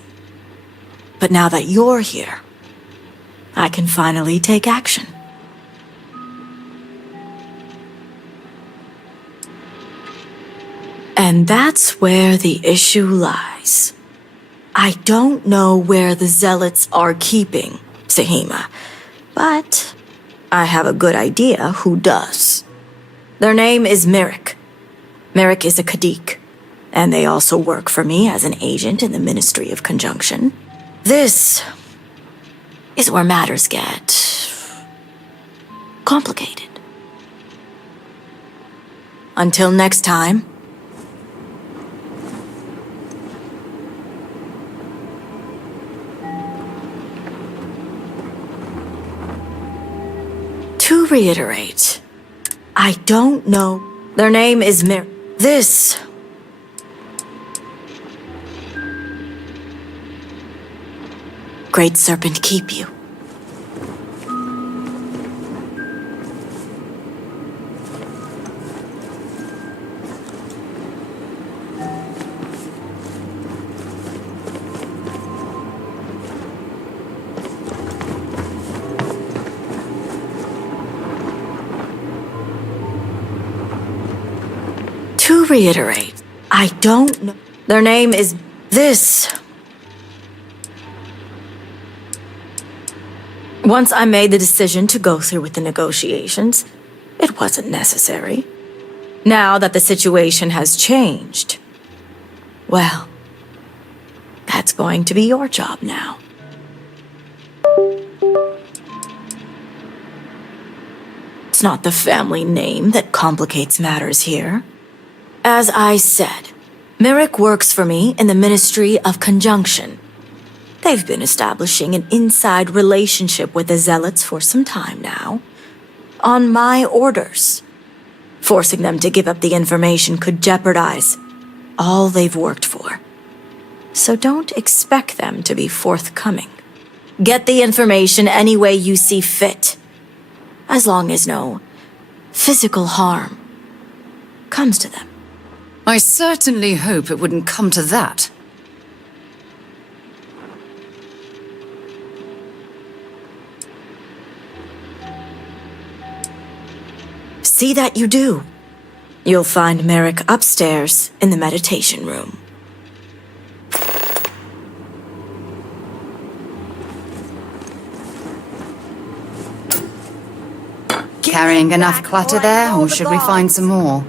But now that you're here, I can finally take action. And that's where the issue lies. I don't know where the Zealots are keeping Sahima, but I have a good idea who does. Their name is Merrick. Merrick is a Kadik, and they also work for me as an agent in the Ministry of Conjunction. This is where matters get complicated. Until next time. To reiterate, I don't know. Their name is This. Great Serpent keep you. To reiterate, I don't know. Their name is This. Once I made the decision to go through with the negotiations, it wasn't necessary. Now that the situation has changed, well, that's going to be your job now. It's not the family name that complicates matters here. As I said, Merrick works for me in the Ministry of Conjunction. They've been establishing an inside relationship with the Zealots for some time now. On my orders. Forcing them to give up the information could jeopardize all they've worked for. So don't expect them to be forthcoming. Get the information any way you see fit. As long as no physical harm comes to them. I certainly hope it wouldn't come to that. See that you do. You'll find Merrick upstairs in the meditation room. Carrying enough clutter there, or should we find some more?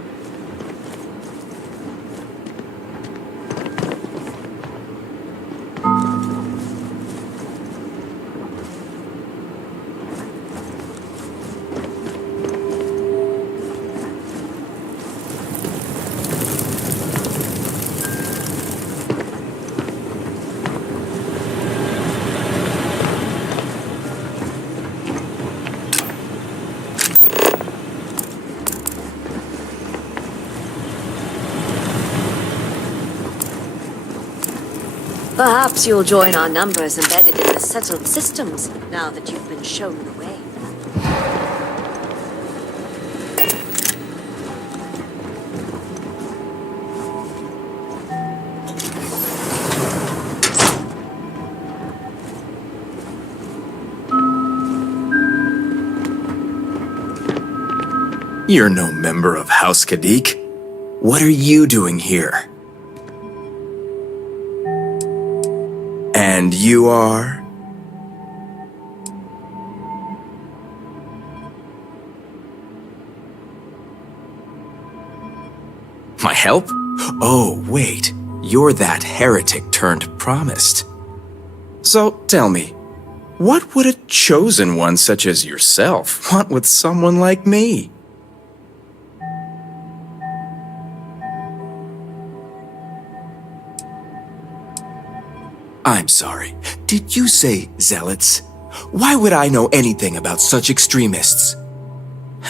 Perhaps you'll join our numbers embedded in the settled systems, now that you've been shown the way. You're no member of House Kadik. What are you doing here? And you are? My help? Oh, wait. You're that heretic turned promised. So, tell me, what would a chosen one such as yourself want with someone like me? I'm sorry. Did you say zealots? Why would I know anything about such extremists?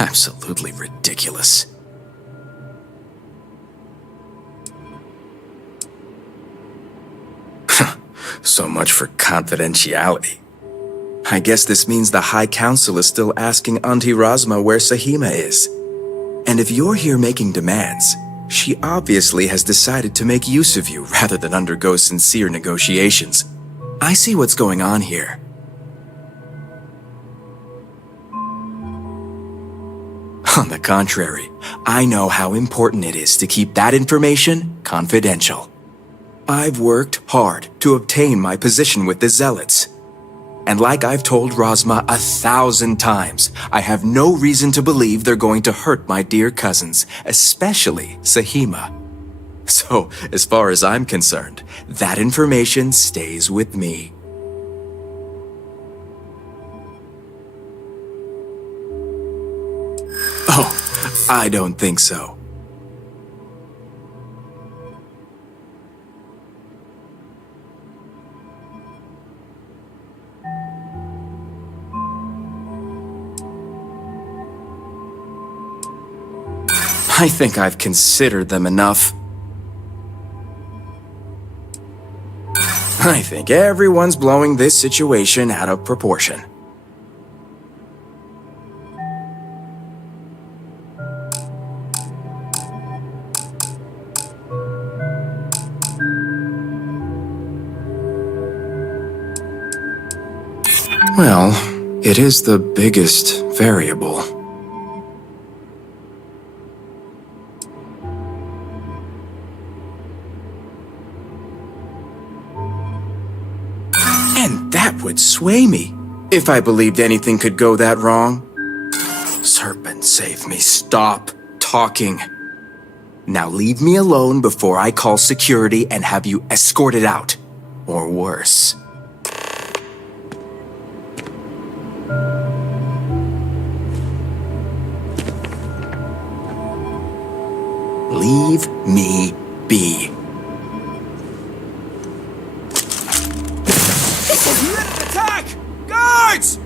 Absolutely ridiculous. So much for confidentiality. I guess this means the High Council is still asking Auntie Razma where Sahima is. And if you're here making demands, she obviously has decided to make use of you rather than undergo sincere negotiations. I see what's going on here. On the contrary, I know how important it is to keep that information confidential. I've worked hard to obtain my position with the Zealots. And like I've told Rosma 1,000 times, I have no reason to believe they're going to hurt my dear cousins, especially Sahima. So, as far as I'm concerned, that information stays with me. Oh, I don't think so. I think I've considered them enough. I think everyone's blowing this situation out of proportion. Well, it is the biggest variable. And that would sway me, if I believed anything could go that wrong. Serpent, save me. Stop talking. Now leave me alone before I call security and have you escorted out. Or worse. Leave me be. Attack! Guards!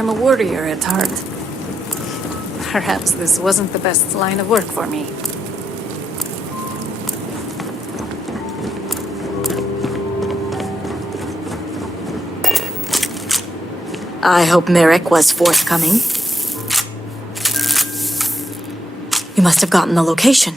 I'm a warrior at heart. Perhaps this wasn't the best line of work for me. I hope Merrick was forthcoming. You must have gotten the location.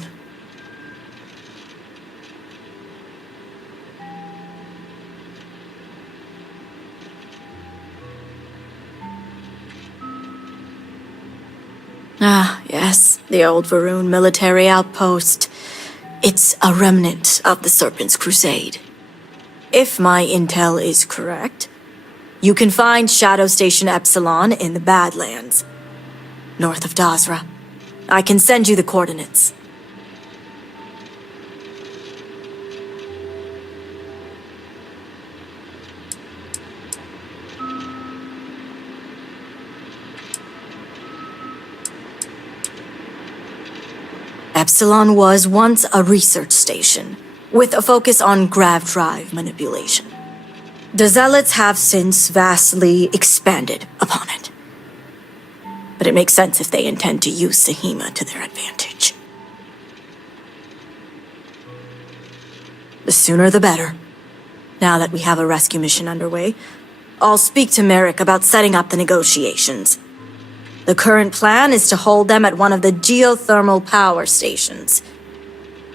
Ah, yes, the old Varun military outpost. It's a remnant of the Serpent's Crusade. If my intel is correct, you can find Shadow Station Epsilon in the Badlands, north of Dazra. I can send you the coordinates. Epsilon was once a research station, with a focus on grav drive manipulation. The Zealots have since vastly expanded upon it. But it makes sense if they intend to use Sahima to their advantage. The sooner the better. Now that we have a rescue mission underway, I'll speak to Merrick about setting up the negotiations. The current plan is to hold them at one of the geothermal power stations.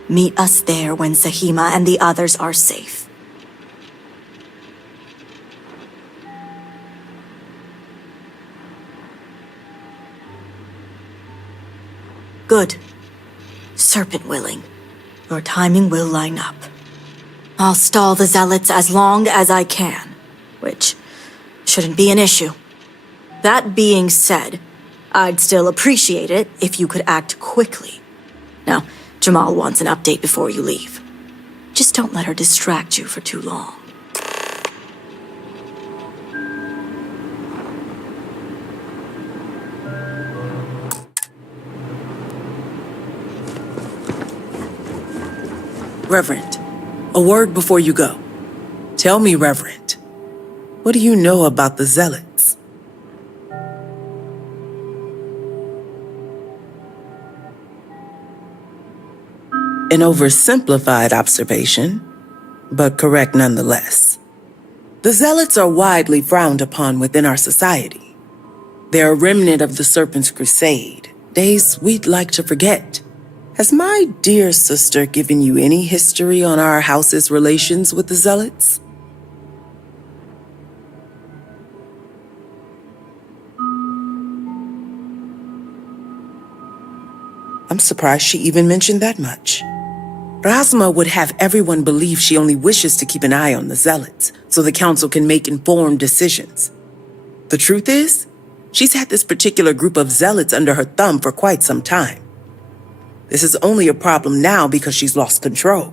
Meet us there when Sahima and the others are safe. Good. Serpent willing. Your timing will line up. I'll stall the Zealots as long as I can, which shouldn't be an issue. That being said, I'd still appreciate it if you could act quickly. Now, Jamal wants an update before you leave. Just don't let her distract you for too long. Reverend, a word before you go. Tell me, Reverend, what do you know about the Zealots? An oversimplified observation, but correct nonetheless. The Zealots are widely frowned upon within our society. They're a remnant of the Serpent's Crusade, days we'd like to forget. Has my dear sister given you any history on our house's relations with the Zealots? I'm surprised she even mentioned that much. Rasma would have everyone believe she only wishes to keep an eye on the Zealots, so the Council can make informed decisions. The truth is, she's had this particular group of Zealots under her thumb for quite some time. This is only a problem now because she's lost control.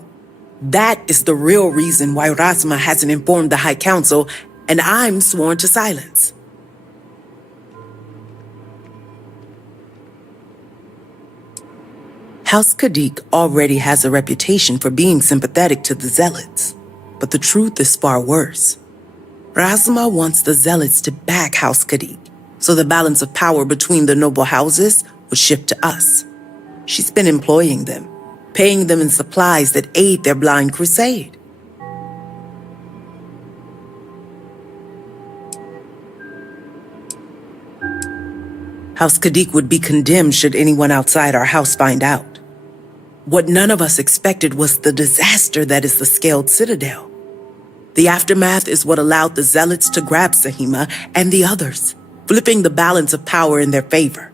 That is the real reason why Rasma hasn't informed the High Council, and I'm sworn to silence. House Kadik already has a reputation for being sympathetic to the Zealots, but the truth is far worse. Rasma wants the Zealots to back House Kadik, so the balance of power between the noble houses would shift to us. She's been employing them, paying them in supplies that aid their blind crusade. House Kadik would be condemned should anyone outside our house find out. What none of us expected was the disaster that is the Scaled Citadel. The aftermath is what allowed the Zealots to grab Sahima and the others, flipping the balance of power in their favor.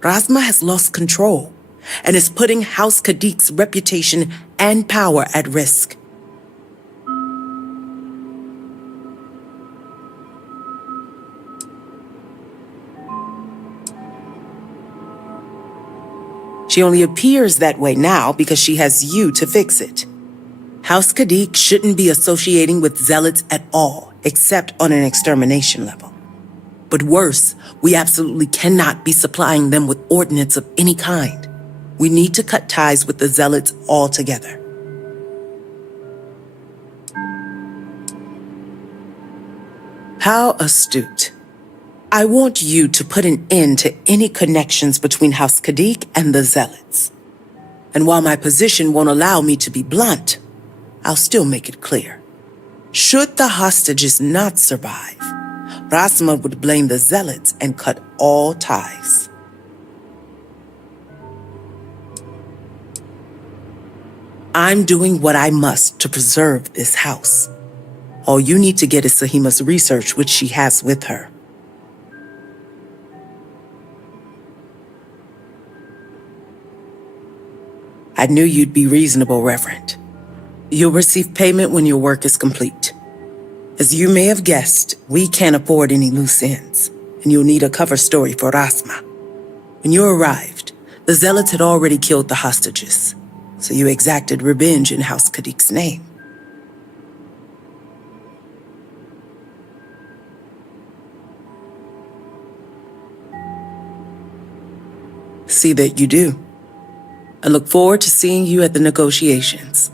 Rasma has lost control and is putting House Kadik's reputation and power at risk. She only appears that way now because she has you to fix it. House Kadik shouldn't be associating with Zealots at all, except on an extermination level. But worse, we absolutely cannot be supplying them with ordnance of any kind. We need to cut ties with the Zealots altogether. How astute. I want you to put an end to any connections between House Kadik and the Zealots. And while my position won't allow me to be blunt, I'll still make it clear. Should the hostages not survive, Rasma would blame the Zealots and cut all ties. I'm doing what I must to preserve this house. All you need to get is Sahima's research, which she has with her. I knew you'd be reasonable, Reverend. You'll receive payment when your work is complete. As you may have guessed, we can't afford any loose ends, and you'll need a cover story for Rasma. When you arrived, the Zealots had already killed the hostages, so you exacted revenge in House Kadik's name. See that you do. I look forward to seeing you at the negotiations.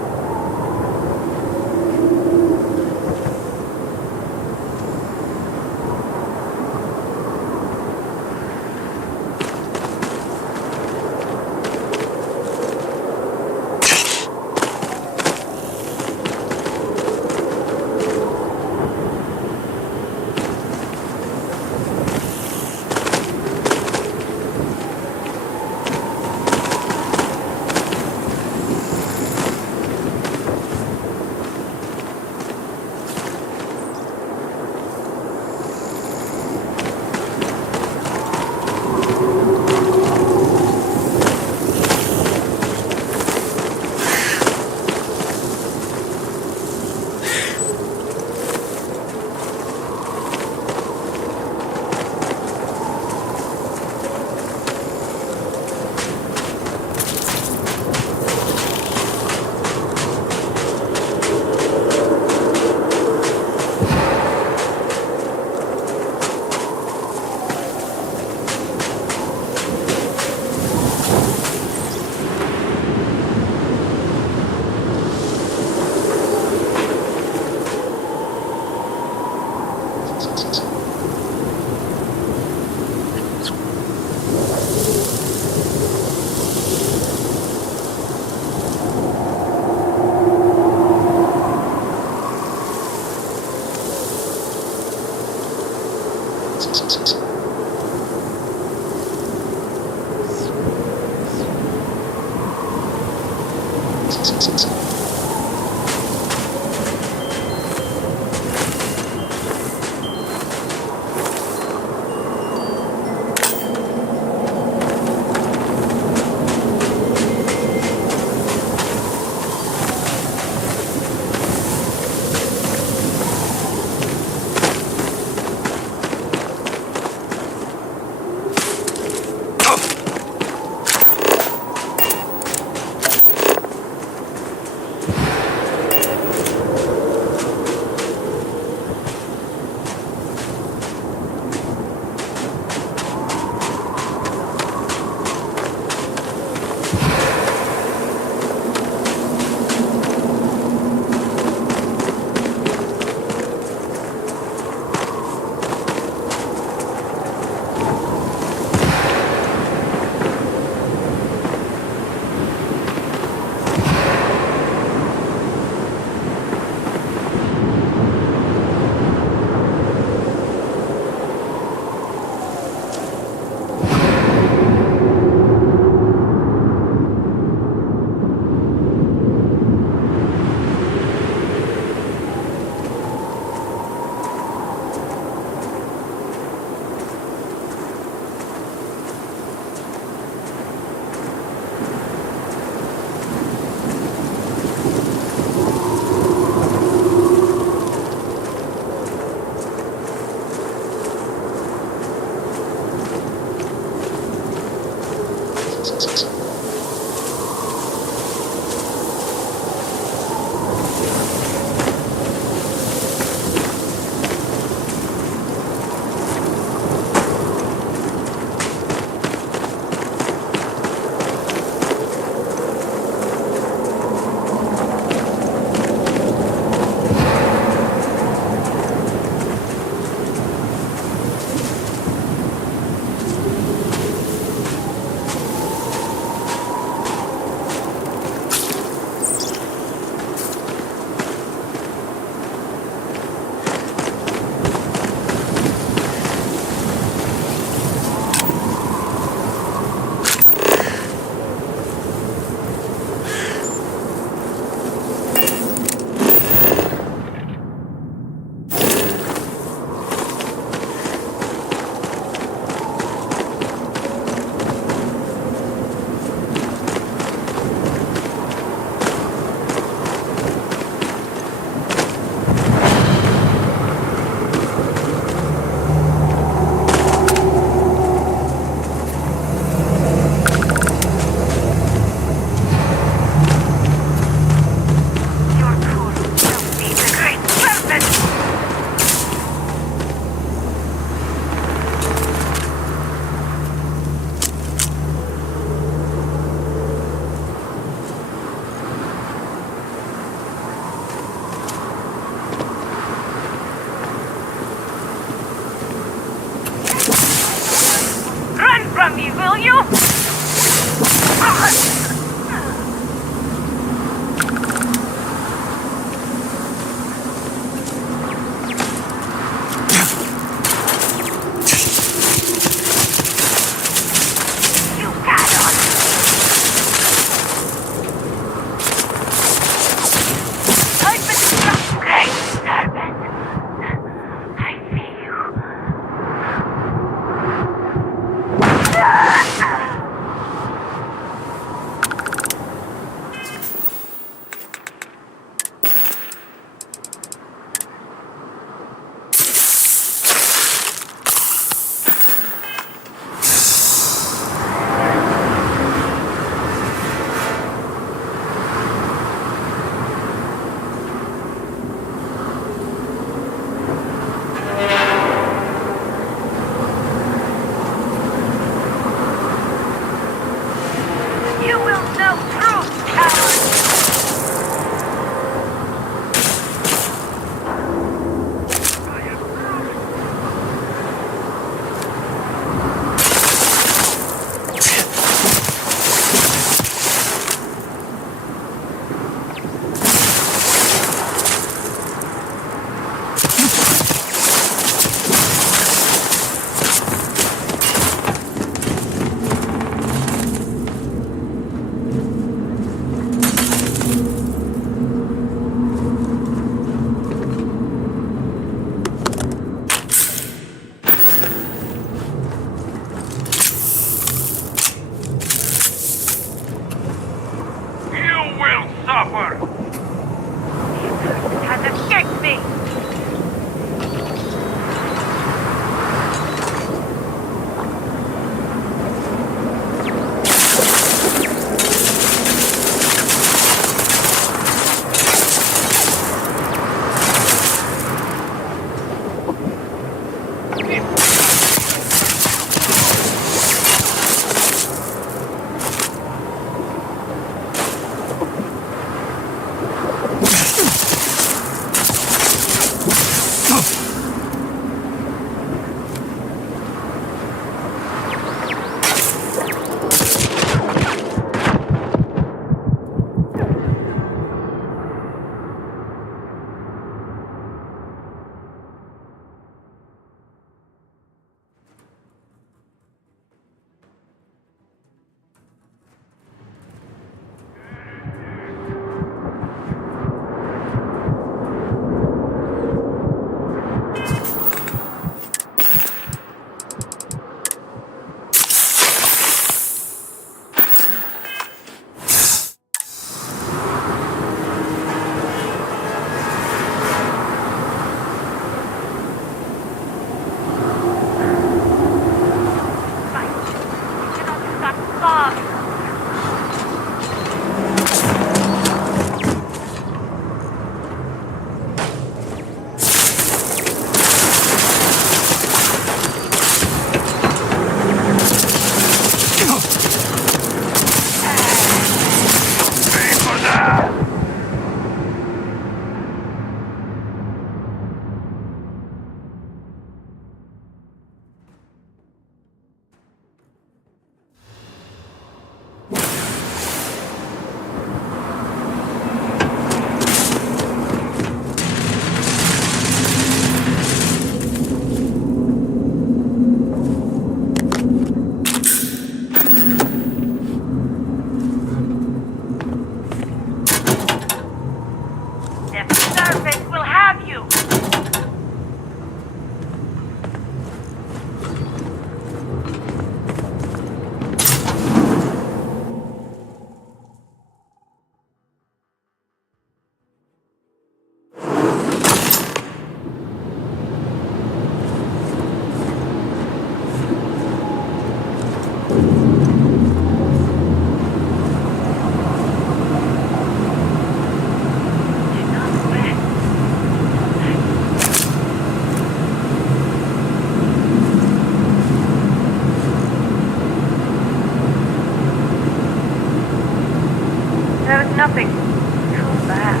There's nothing too bad.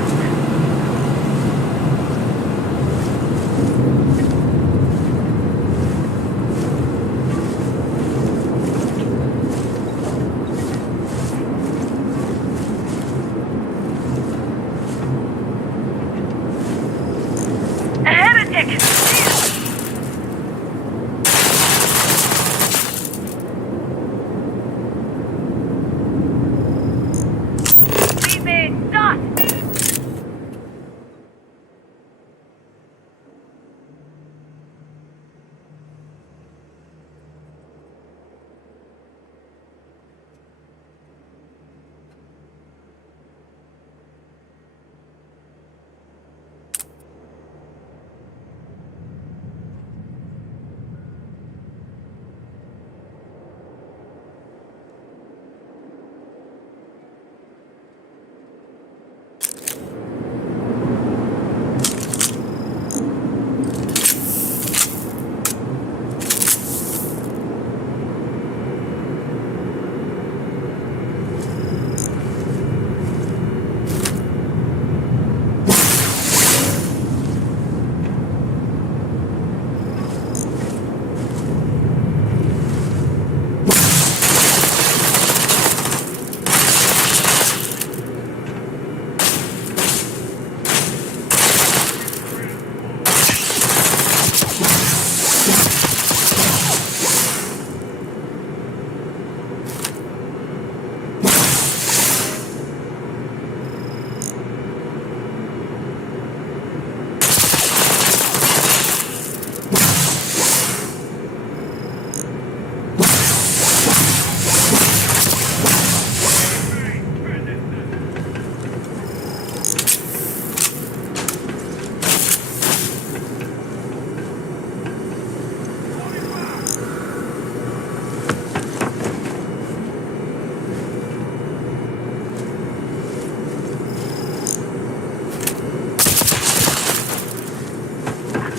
A heretic! We may not!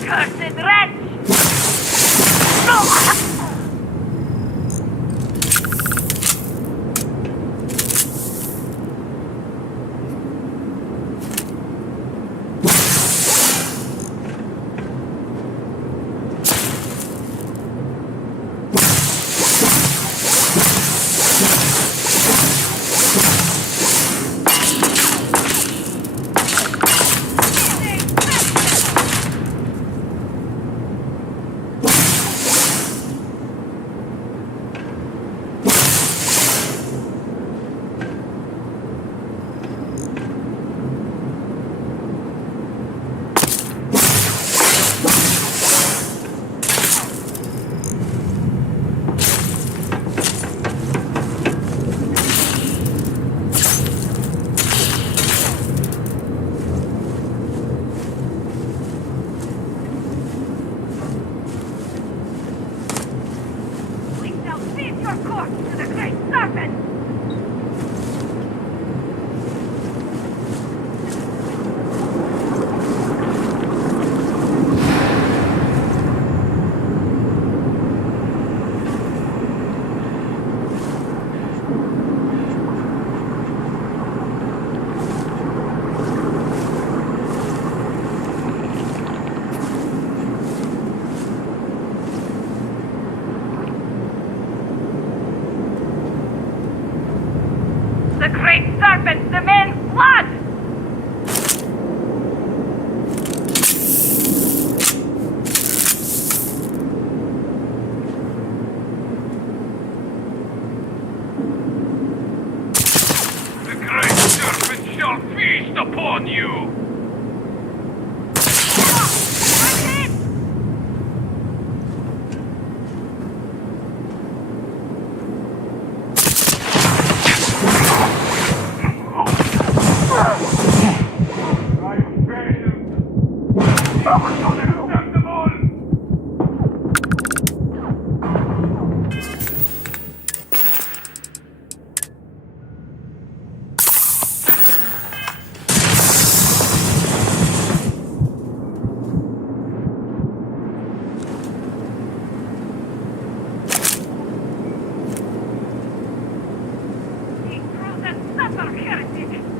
Cursed wretch! We shall feed your corpse to the great serpent! The great serpent demands blood! The great serpent shall feast upon you! He throws a suffer heretic!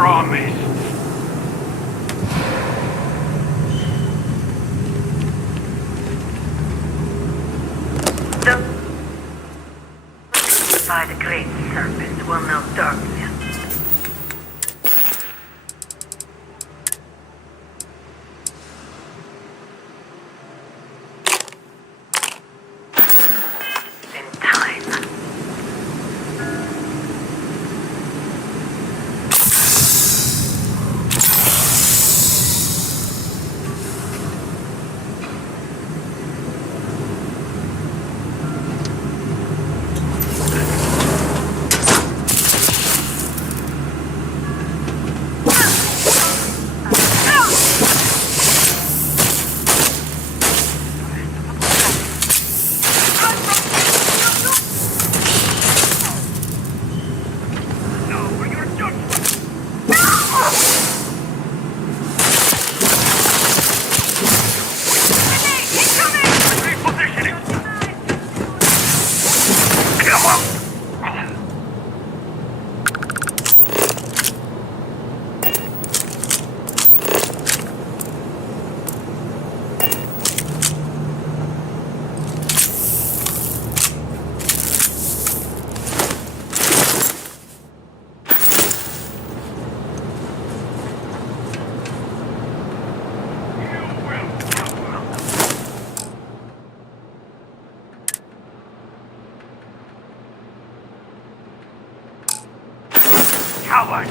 promised. By the great serpent will know darkness. In time. Coward!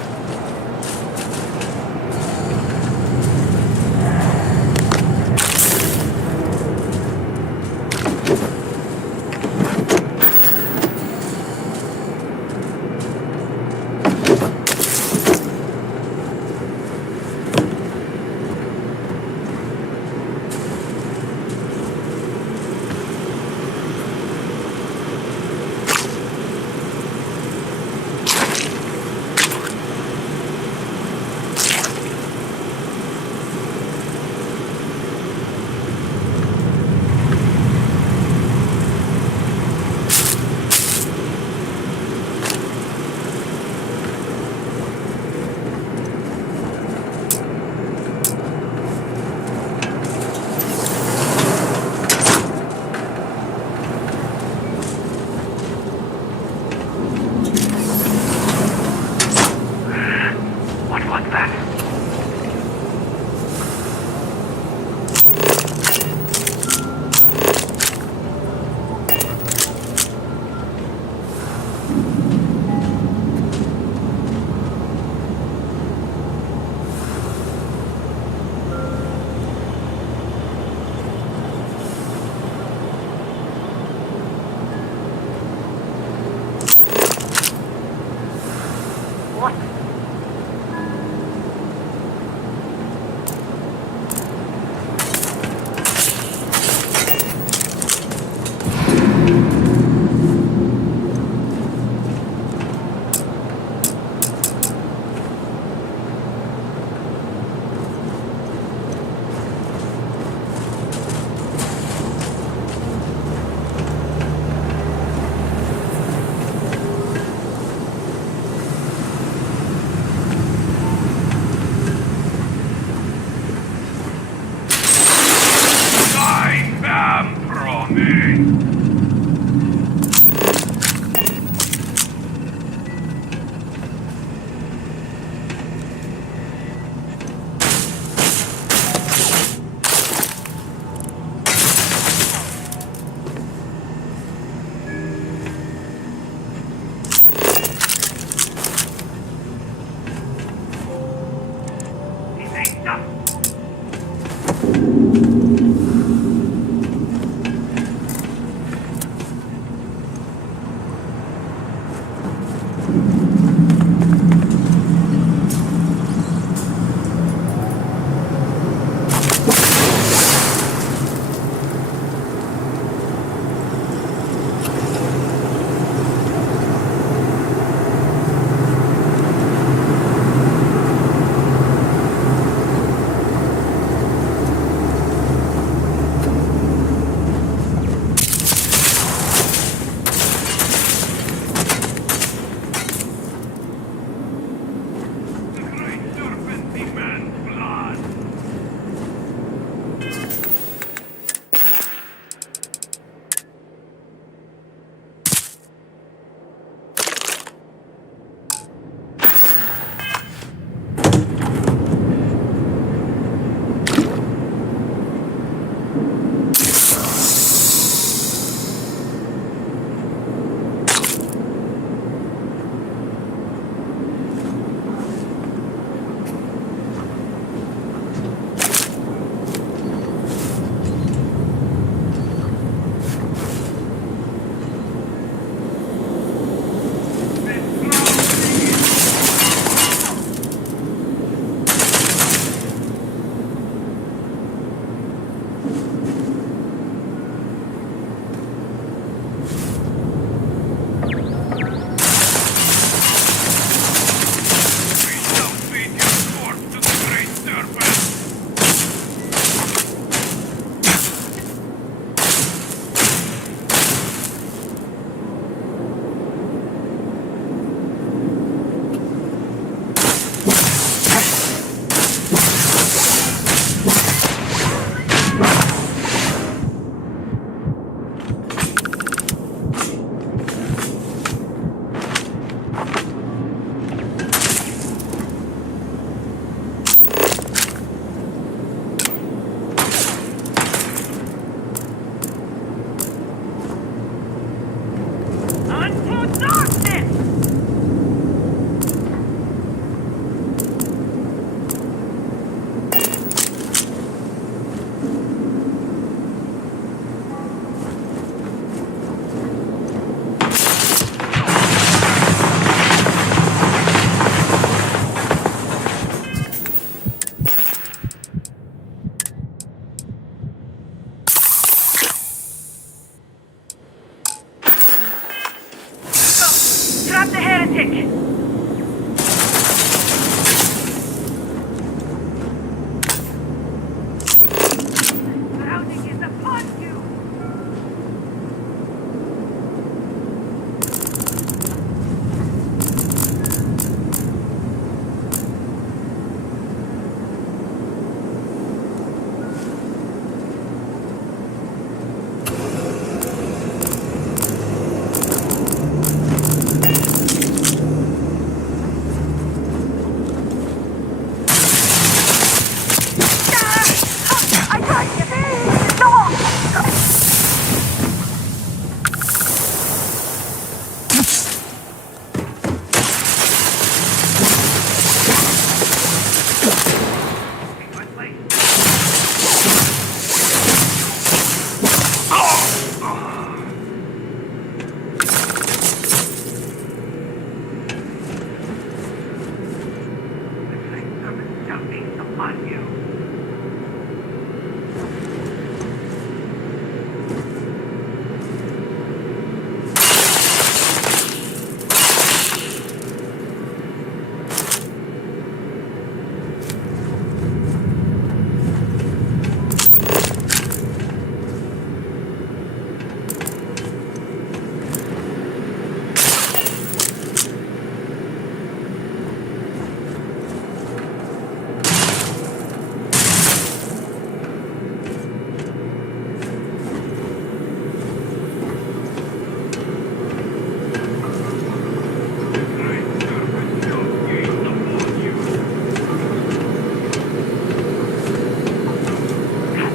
on you.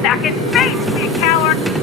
Back in space, you coward!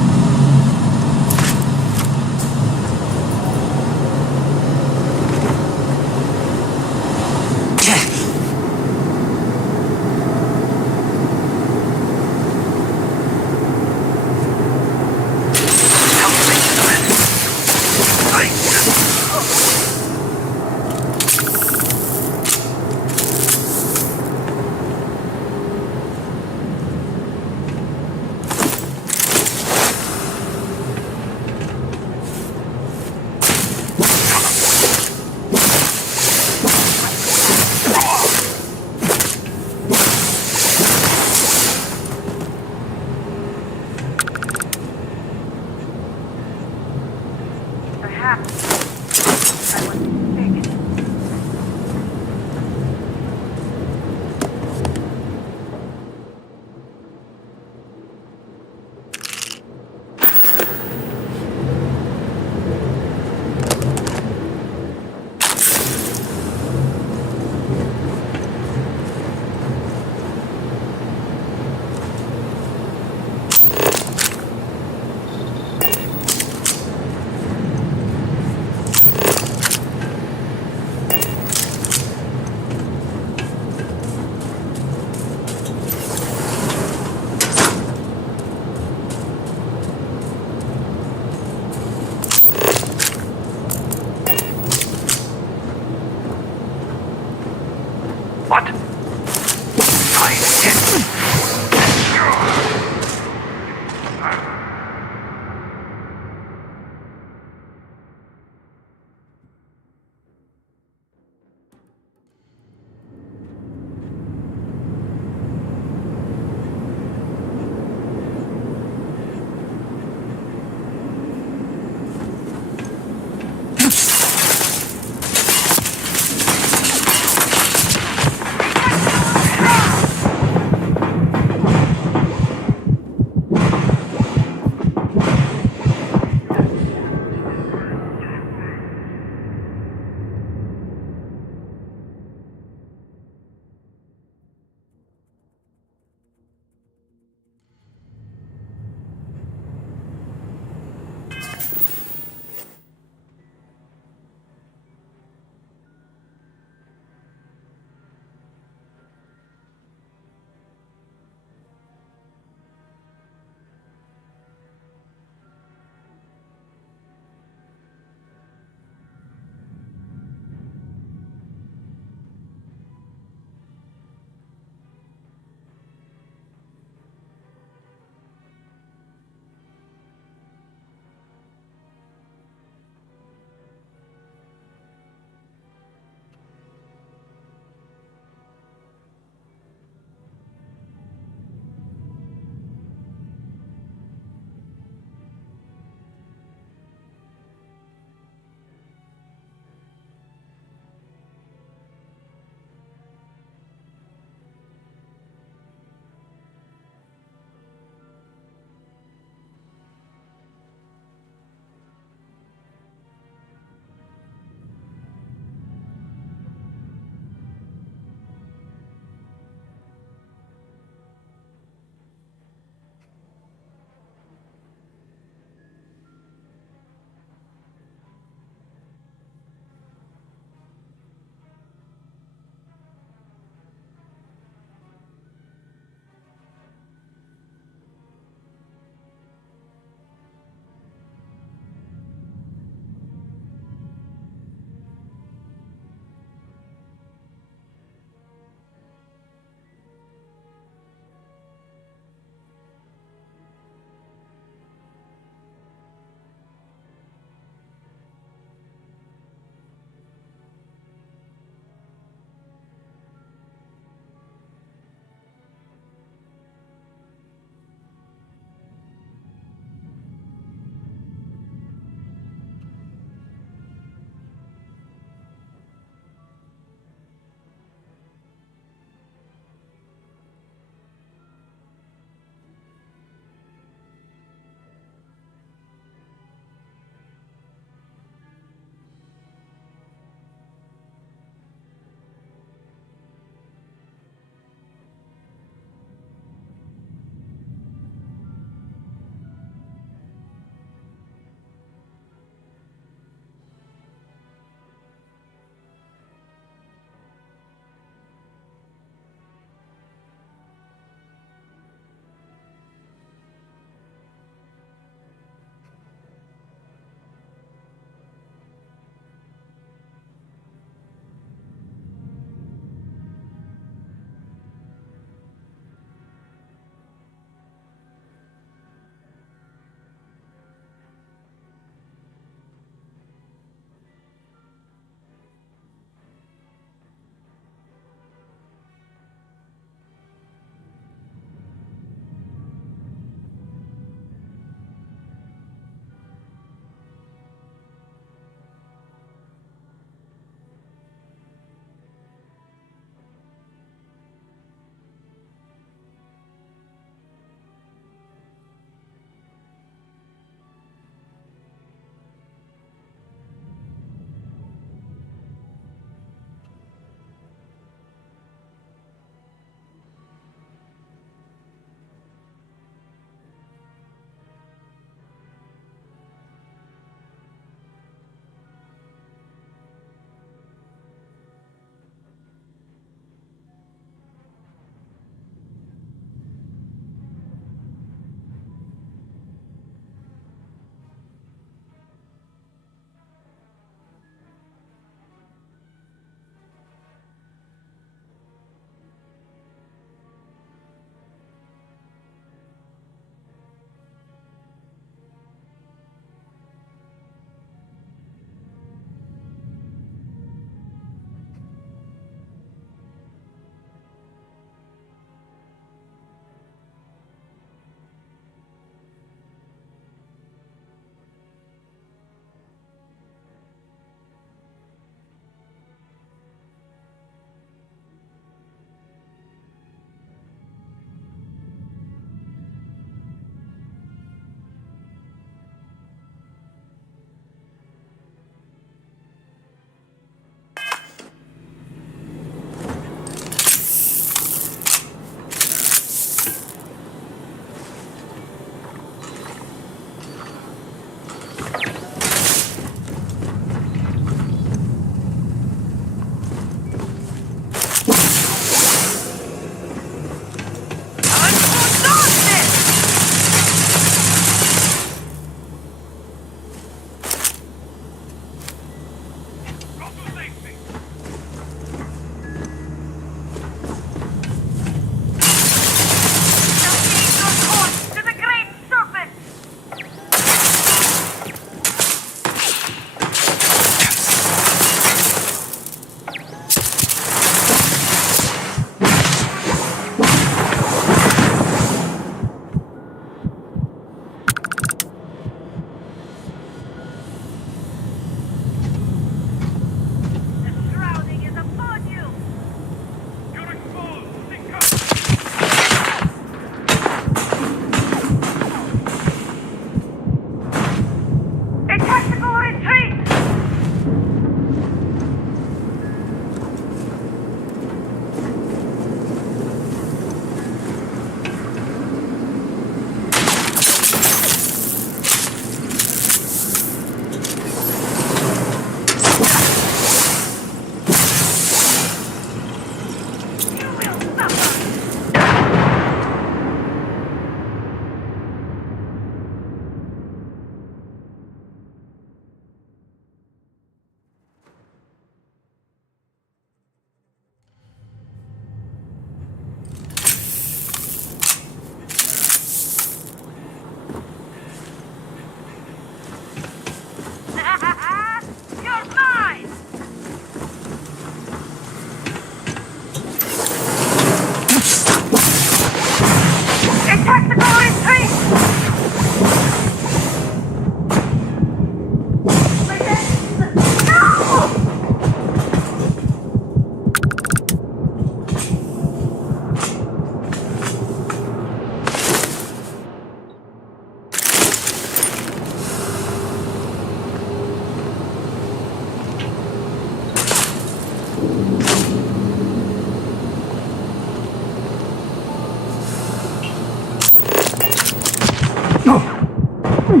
Die,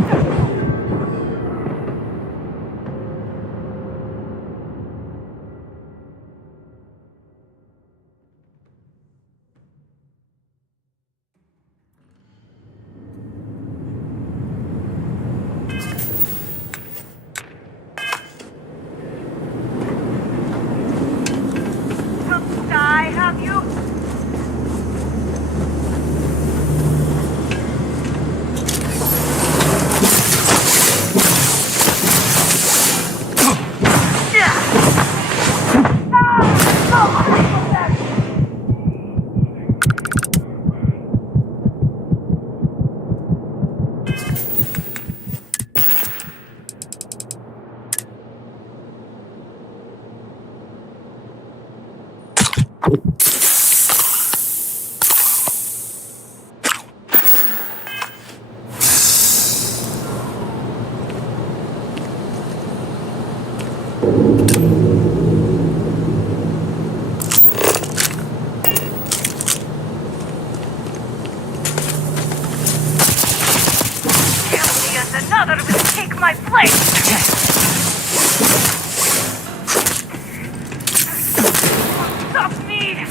have you? Another will take my place! Stop me!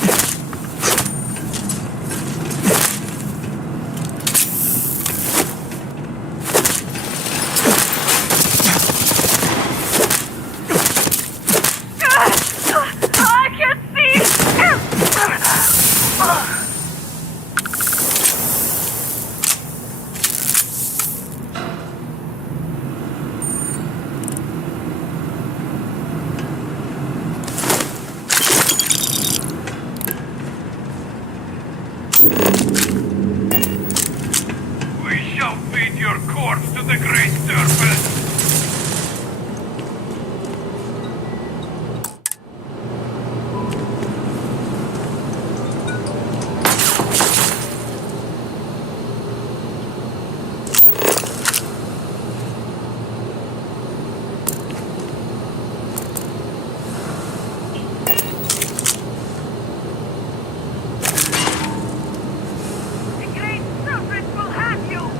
I can see! We shall feed your corpse to the great serpent! The great serpent will have you!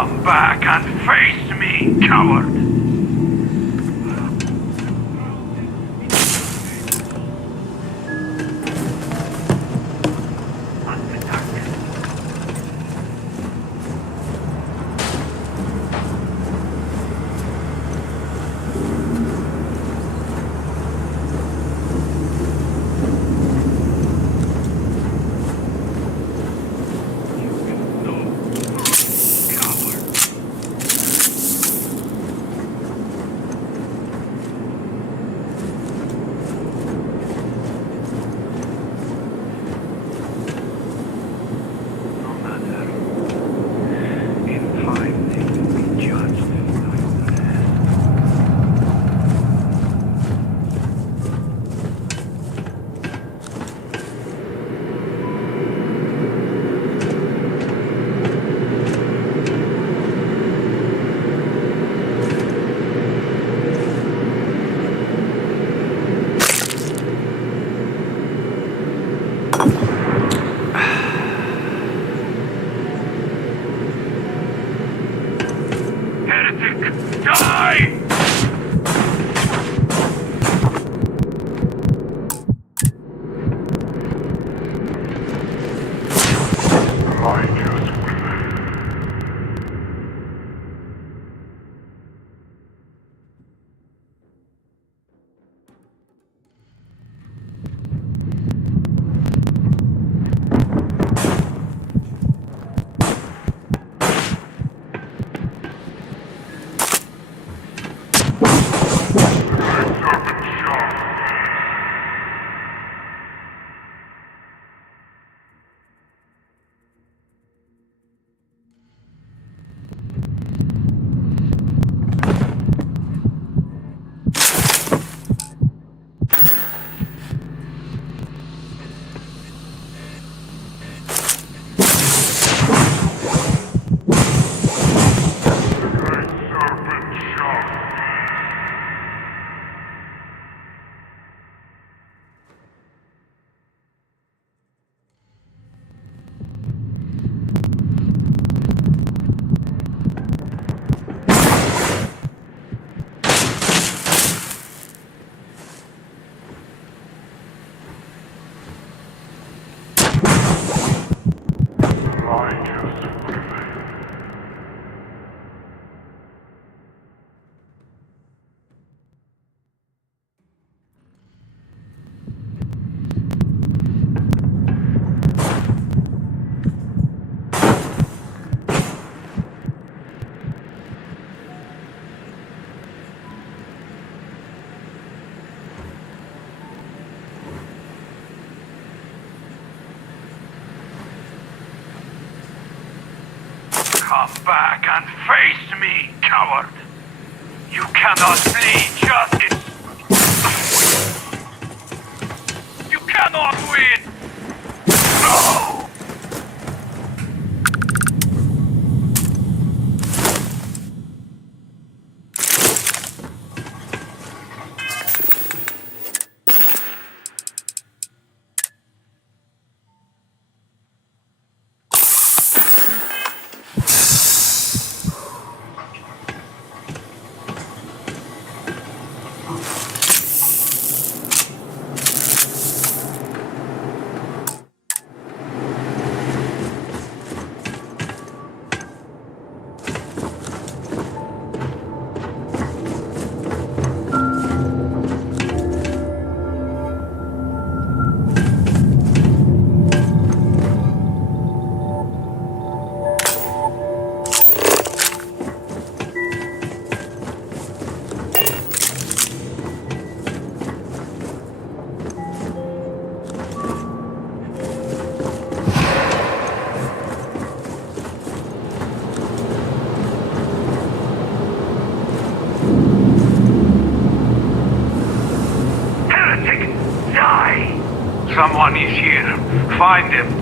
Come back and face me, coward! Come back and face me, coward! You cannot flee justice! You cannot win! No! Someone is here. Find him.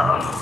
Heretic!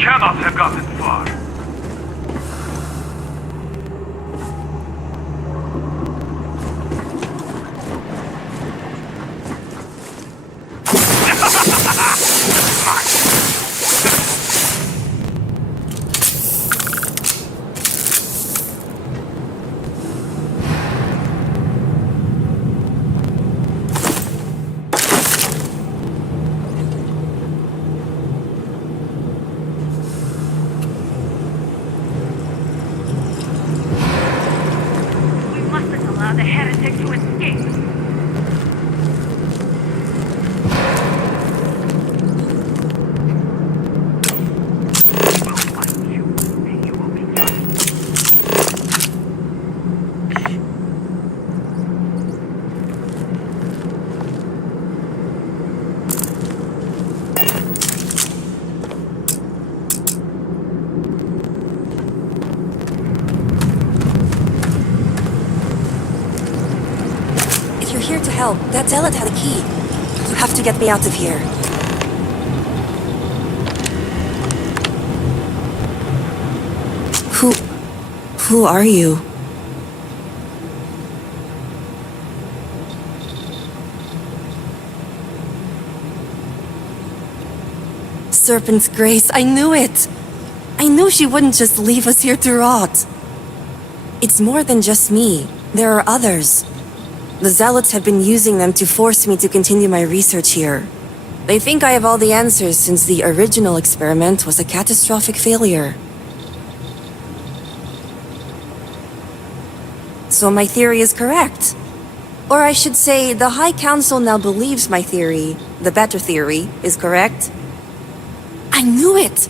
cannot have gotten far. We mustn't allow the heretic to escape. If you're here to help, that zealot had a key. You have to get me out of here. Who are you? Serpent's Grace, I knew it! I knew she wouldn't just leave us here to rot. It's more than just me. There are others. The Zealots have been using them to force me to continue my research here. They think I have all the answers since the original experiment was a catastrophic failure. So my theory is correct. Or I should say, the High Council now believes my theory, the better theory, is correct. I knew it!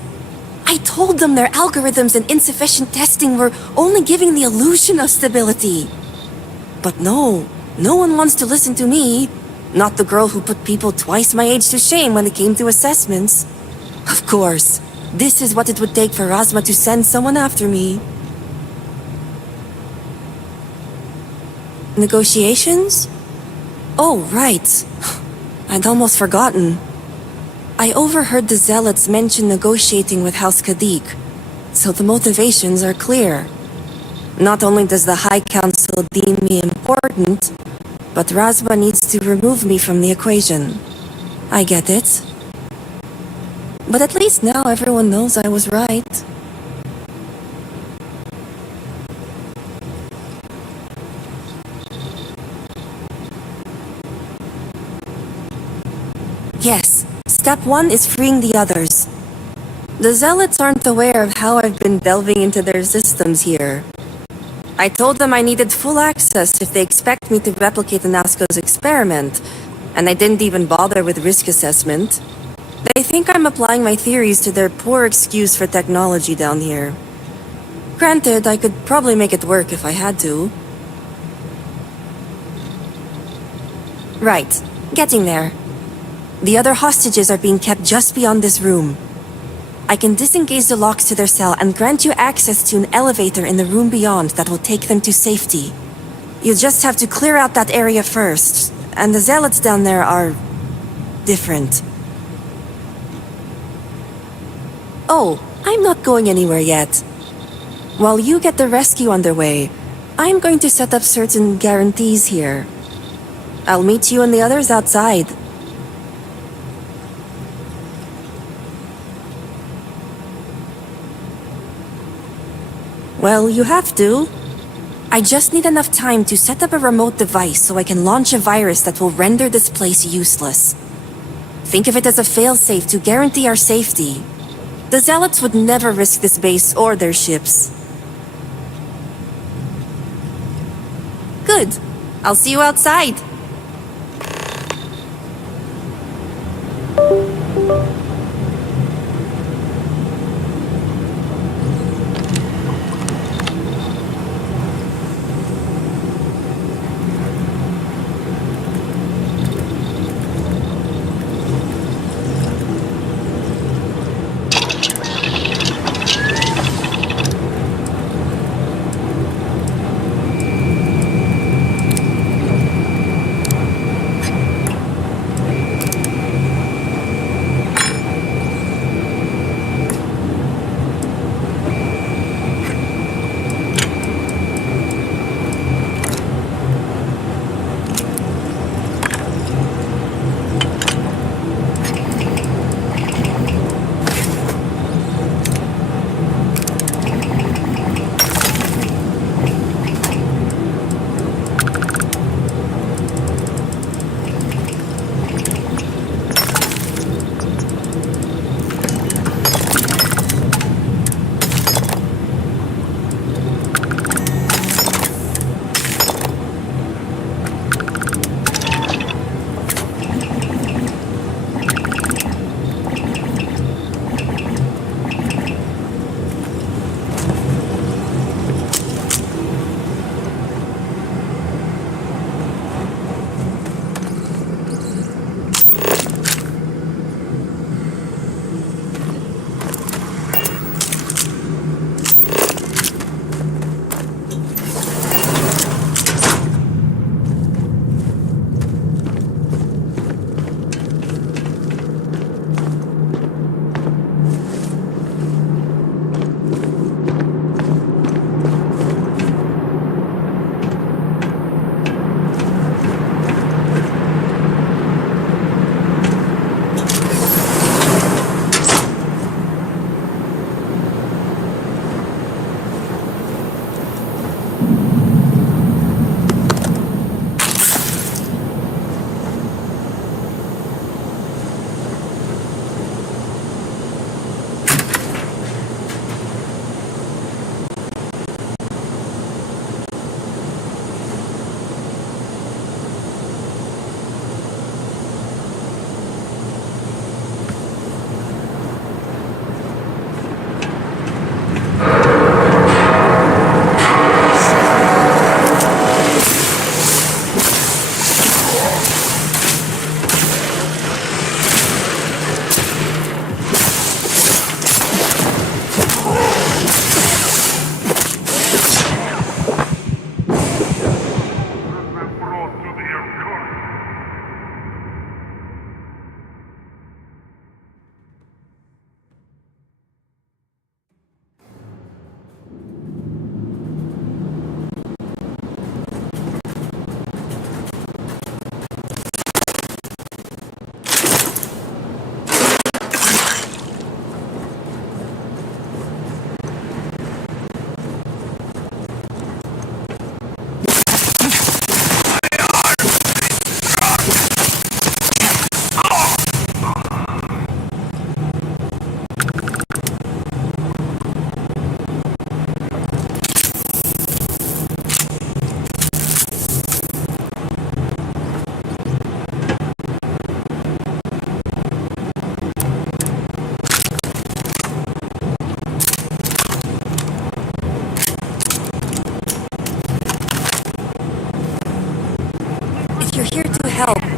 I told them their algorithms and insufficient testing were only giving the illusion of stability. But no one wants to listen to me. Not the girl who put people twice my age to shame when it came to assessments. Of course, this is what it would take for Razma to send someone after me. Negotiations? Oh, right. I'd almost forgotten. I overheard the Zealots mention negotiating with House Kadik, so the motivations are clear. Not only does the High Council deem me important, but Razma needs to remove me from the equation. I get it. But at least now everyone knows I was right. Yes, step 1 is freeing the others. The Zealots aren't aware of how I've been delving into their systems here. I told them I needed full access if they expect me to replicate Anasco's experiment, and I didn't even bother with risk assessment. They think I'm applying my theories to their poor excuse for technology down here. Granted, I could probably make it work if I had to. Right, getting there. The other hostages are being kept just beyond this room. I can disengage the locks to their cell and grant you access to an elevator in the room beyond that will take them to safety. You just have to clear out that area first, and the Zealots down there are different. Oh, I'm not going anywhere yet. While you get the rescue underway, I'm going to set up certain guarantees here. I'll meet you and the others outside. Well, you have to. I just need enough time to set up a remote device so I can launch a virus that will render this place useless. Think of it as a failsafe to guarantee our safety. The Zealots would never risk this base or their ships. Good. I'll see you outside.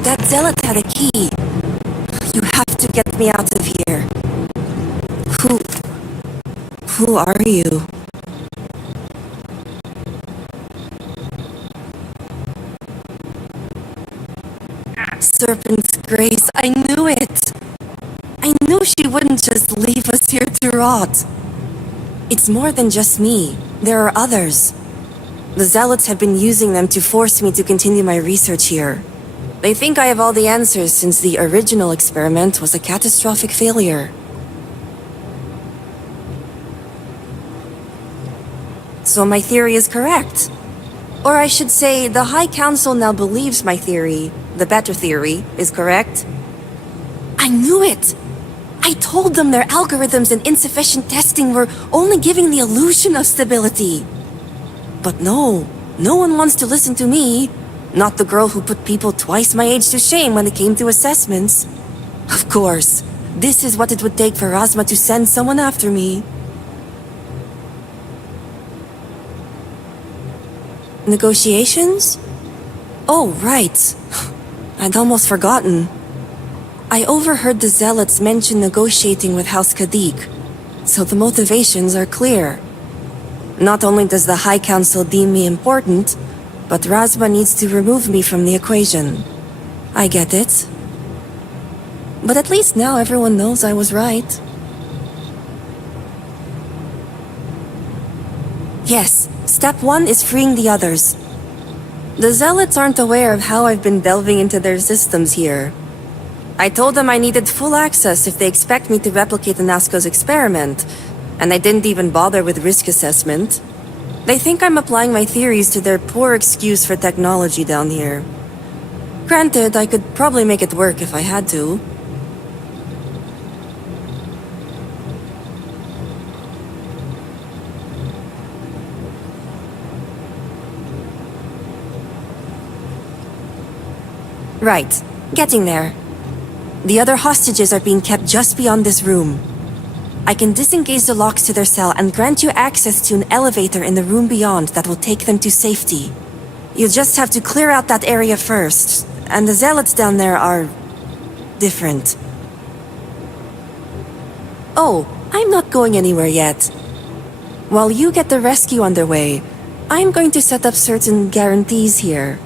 That zealot had a key. You have to get me out of here. Who are you? Serpent's Grace, I knew it! I knew she wouldn't just leave us here to rot. It's more than just me. There are others. The zealots have been using them to force me to continue my research here. They think I have all the answers since the original experiment was a catastrophic failure. So my theory is correct. Or I should say, the High Council now believes my theory, the better theory, is correct. I knew it! I told them their algorithms and insufficient testing were only giving the illusion of stability. But no one wants to listen to me. Not the girl who put people twice my age to shame when it came to assessments. Of course, this is what it would take for Razma to send someone after me. Negotiations? Oh, right. I'd almost forgotten. I overheard the zealots mention negotiating with House Kadik, so the motivations are clear. Not only does the High Council deem me important, but Razma needs to remove me from the equation. I get it. But at least now everyone knows I was right. Yes, step 1 is freeing the others. The zealots aren't aware of how I've been delving into their systems here. I told them I needed full access if they expect me to replicate Anasco's experiment, and I didn't even bother with risk assessment. They think I'm applying my theories to their poor excuse for technology down here. Granted, I could probably make it work if I had to. Right, getting there. The other hostages are being kept just beyond this room. I can disengage the locks to their cell and grant you access to an elevator in the room beyond that will take them to safety. You just have to clear out that area first, and the zealots down there are different. Oh, I'm not going anywhere yet. While you get the rescue underway, I'm going to set up certain guarantees here.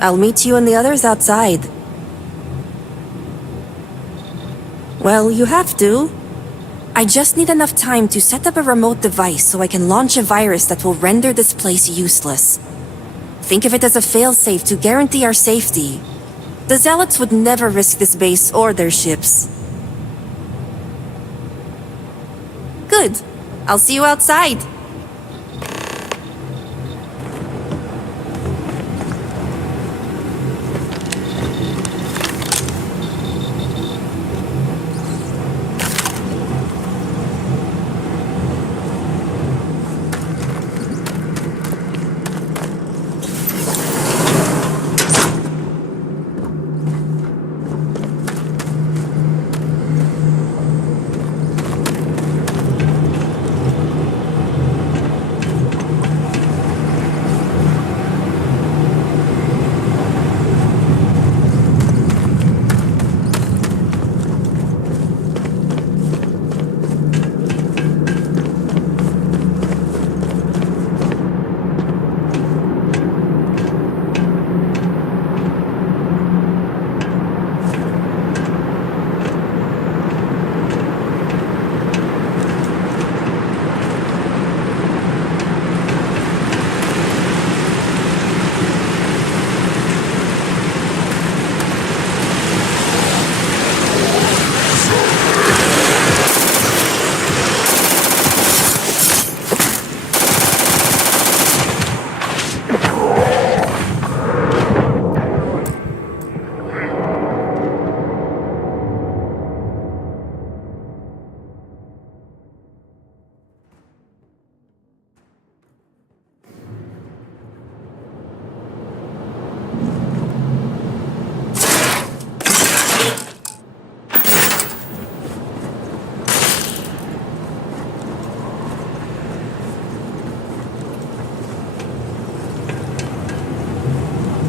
I'll meet you and the others outside. Well, you have to. I just need enough time to set up a remote device so I can launch a virus that will render this place useless. Think of it as a failsafe to guarantee our safety. The zealots would never risk this base or their ships. Good. I'll see you outside.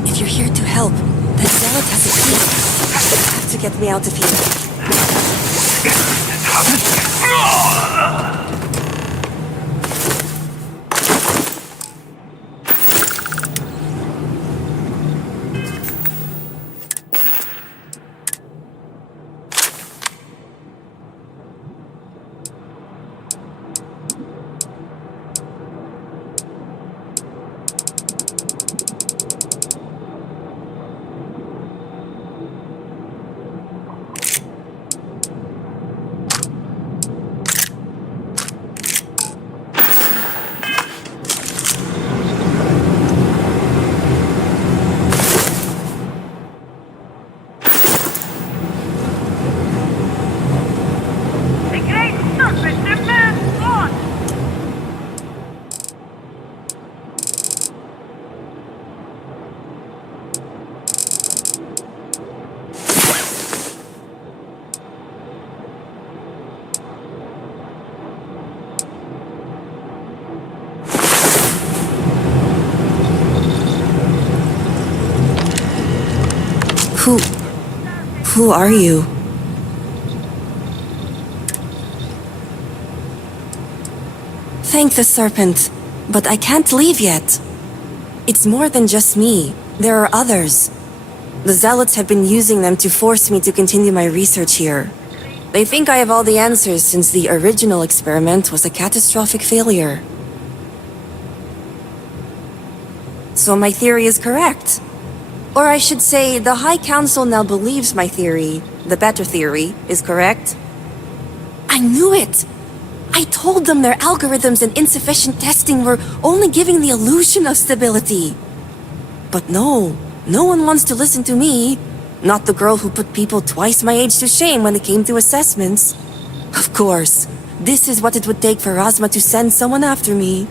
If you're here to help, the zealot has a key. Have to get me out of here. The great serpent demands blood! Who are you? Thank the serpent, but I can't leave yet. It's more than just me. There are others. The zealots have been using them to force me to continue my research here. They think I have all the answers since the original experiment was a catastrophic failure. So my theory is correct. Or I should say, the High Council now believes my theory, the better theory, is correct. I knew it! I told them their algorithms and insufficient testing were only giving the illusion of stability. But no one wants to listen to me. Not the girl who put people twice my age to shame when it came to assessments. Of course, this is what it would take for Razma to send someone after me.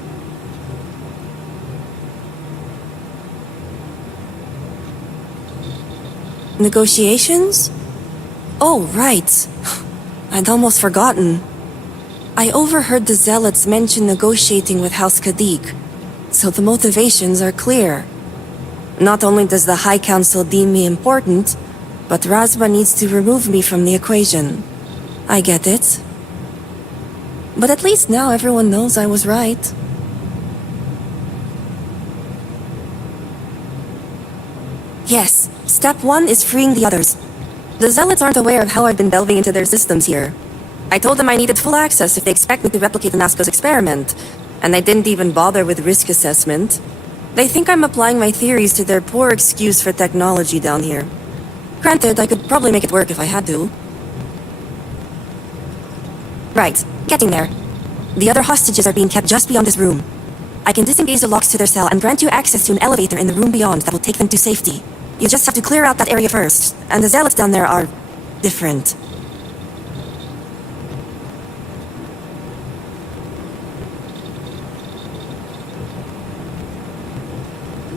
Negotiations? Oh, right. I'd almost forgotten. I overheard the zealots mention negotiating with House Kadik, so the motivations are clear. Not only does the High Council deem me important, but Razma needs to remove me from the equation. I get it. But at least now everyone knows I was right. Yes, step 1 is freeing the others. The zealots aren't aware of how I've been delving into their systems here. I told them I needed full access if they expect me to replicate Anasco's experiment, and I didn't even bother with risk assessment. They think I'm applying my theories to their poor excuse for technology down here. Granted, I could probably make it work if I had to. Right, getting there. The other hostages are being kept just beyond this room. I can disengage the locks to their cell and grant you access to an elevator in the room beyond that will take them to safety. You just have to clear out that area first, and the zealots down there are different.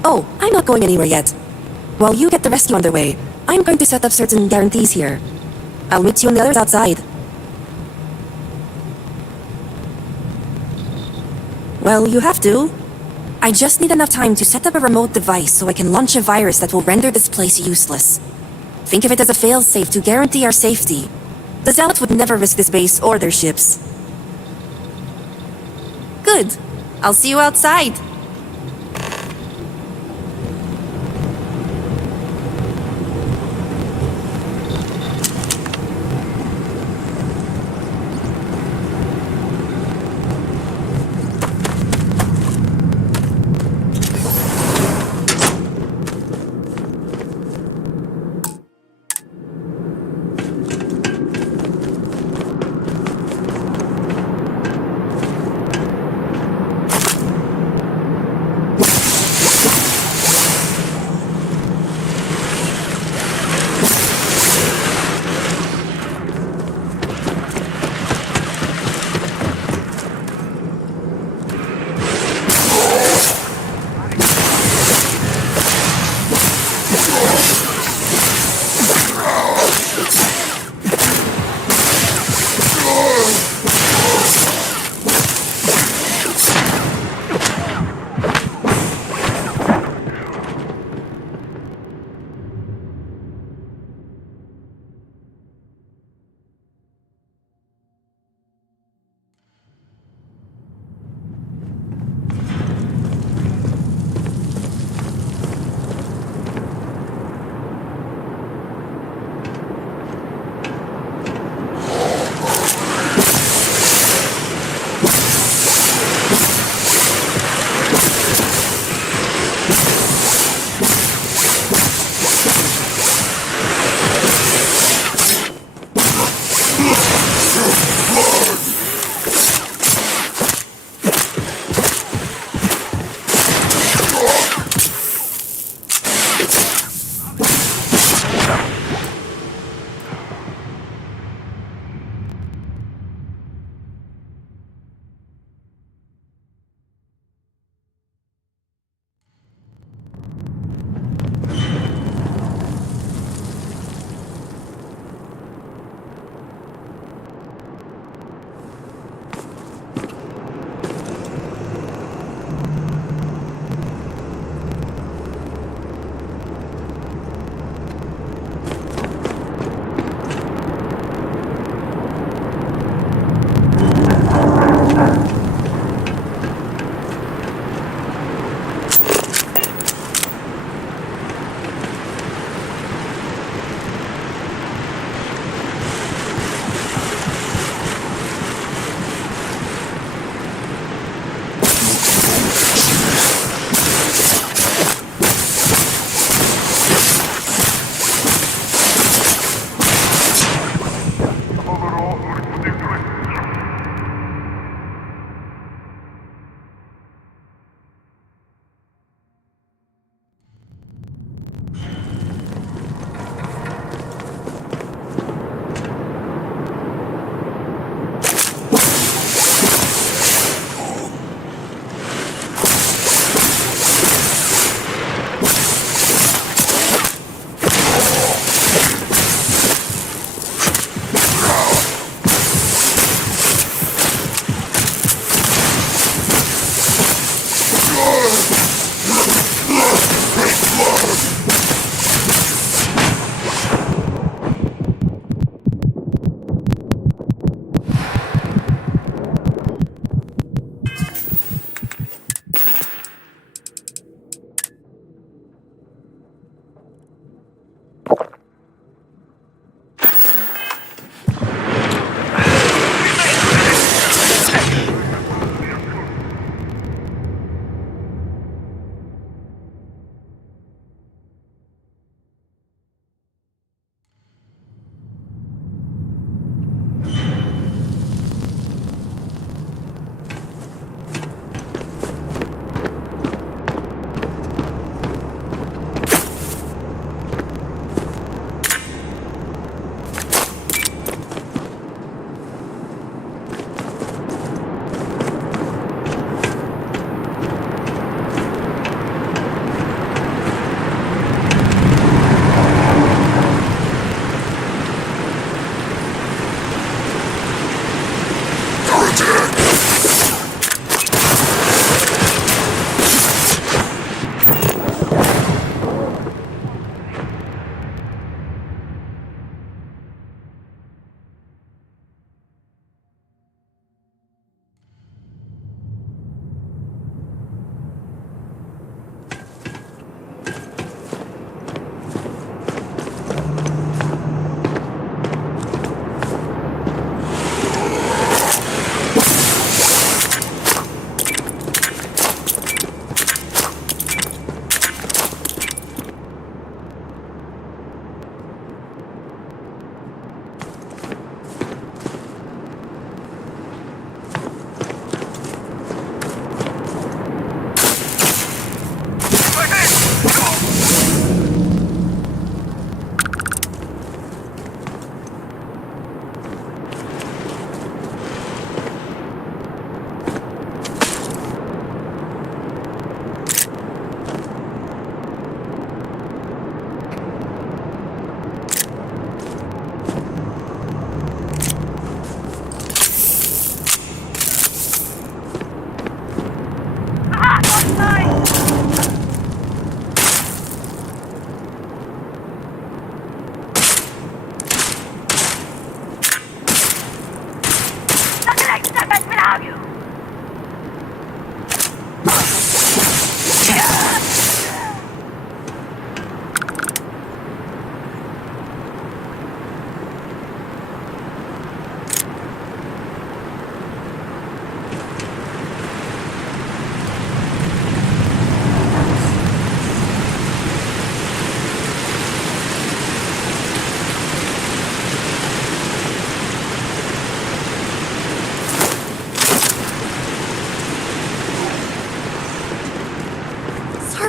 Oh, I'm not going anywhere yet. While you get the rescue underway, I'm going to set up certain guarantees here. I'll meet you and the others outside. Well, you have to. I just need enough time to set up a remote device so I can launch a virus that will render this place useless. Think of it as a failsafe to guarantee our safety. The Zealots would never risk this base or their ships. Good. I'll see you outside.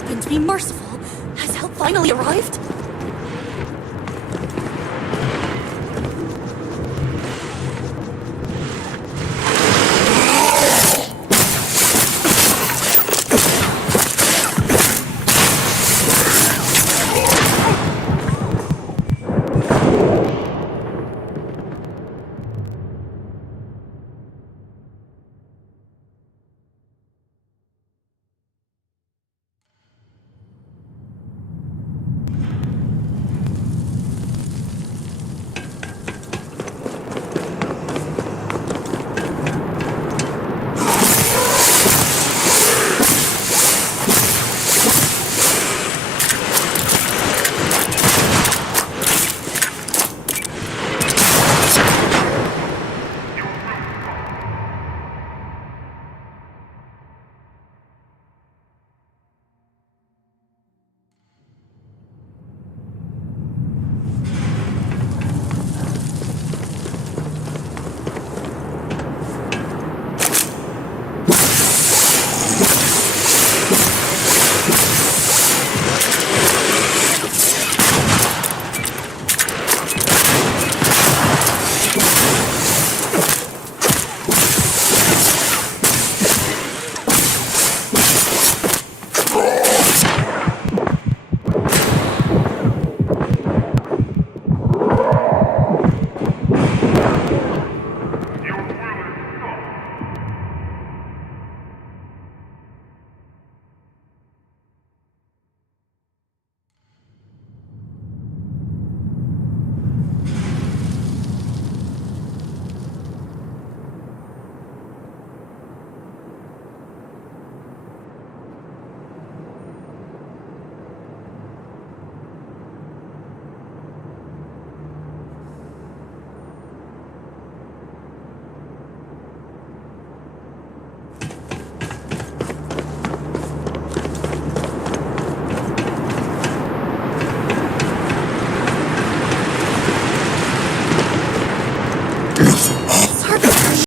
happened, be merciful. Has help finally arrived?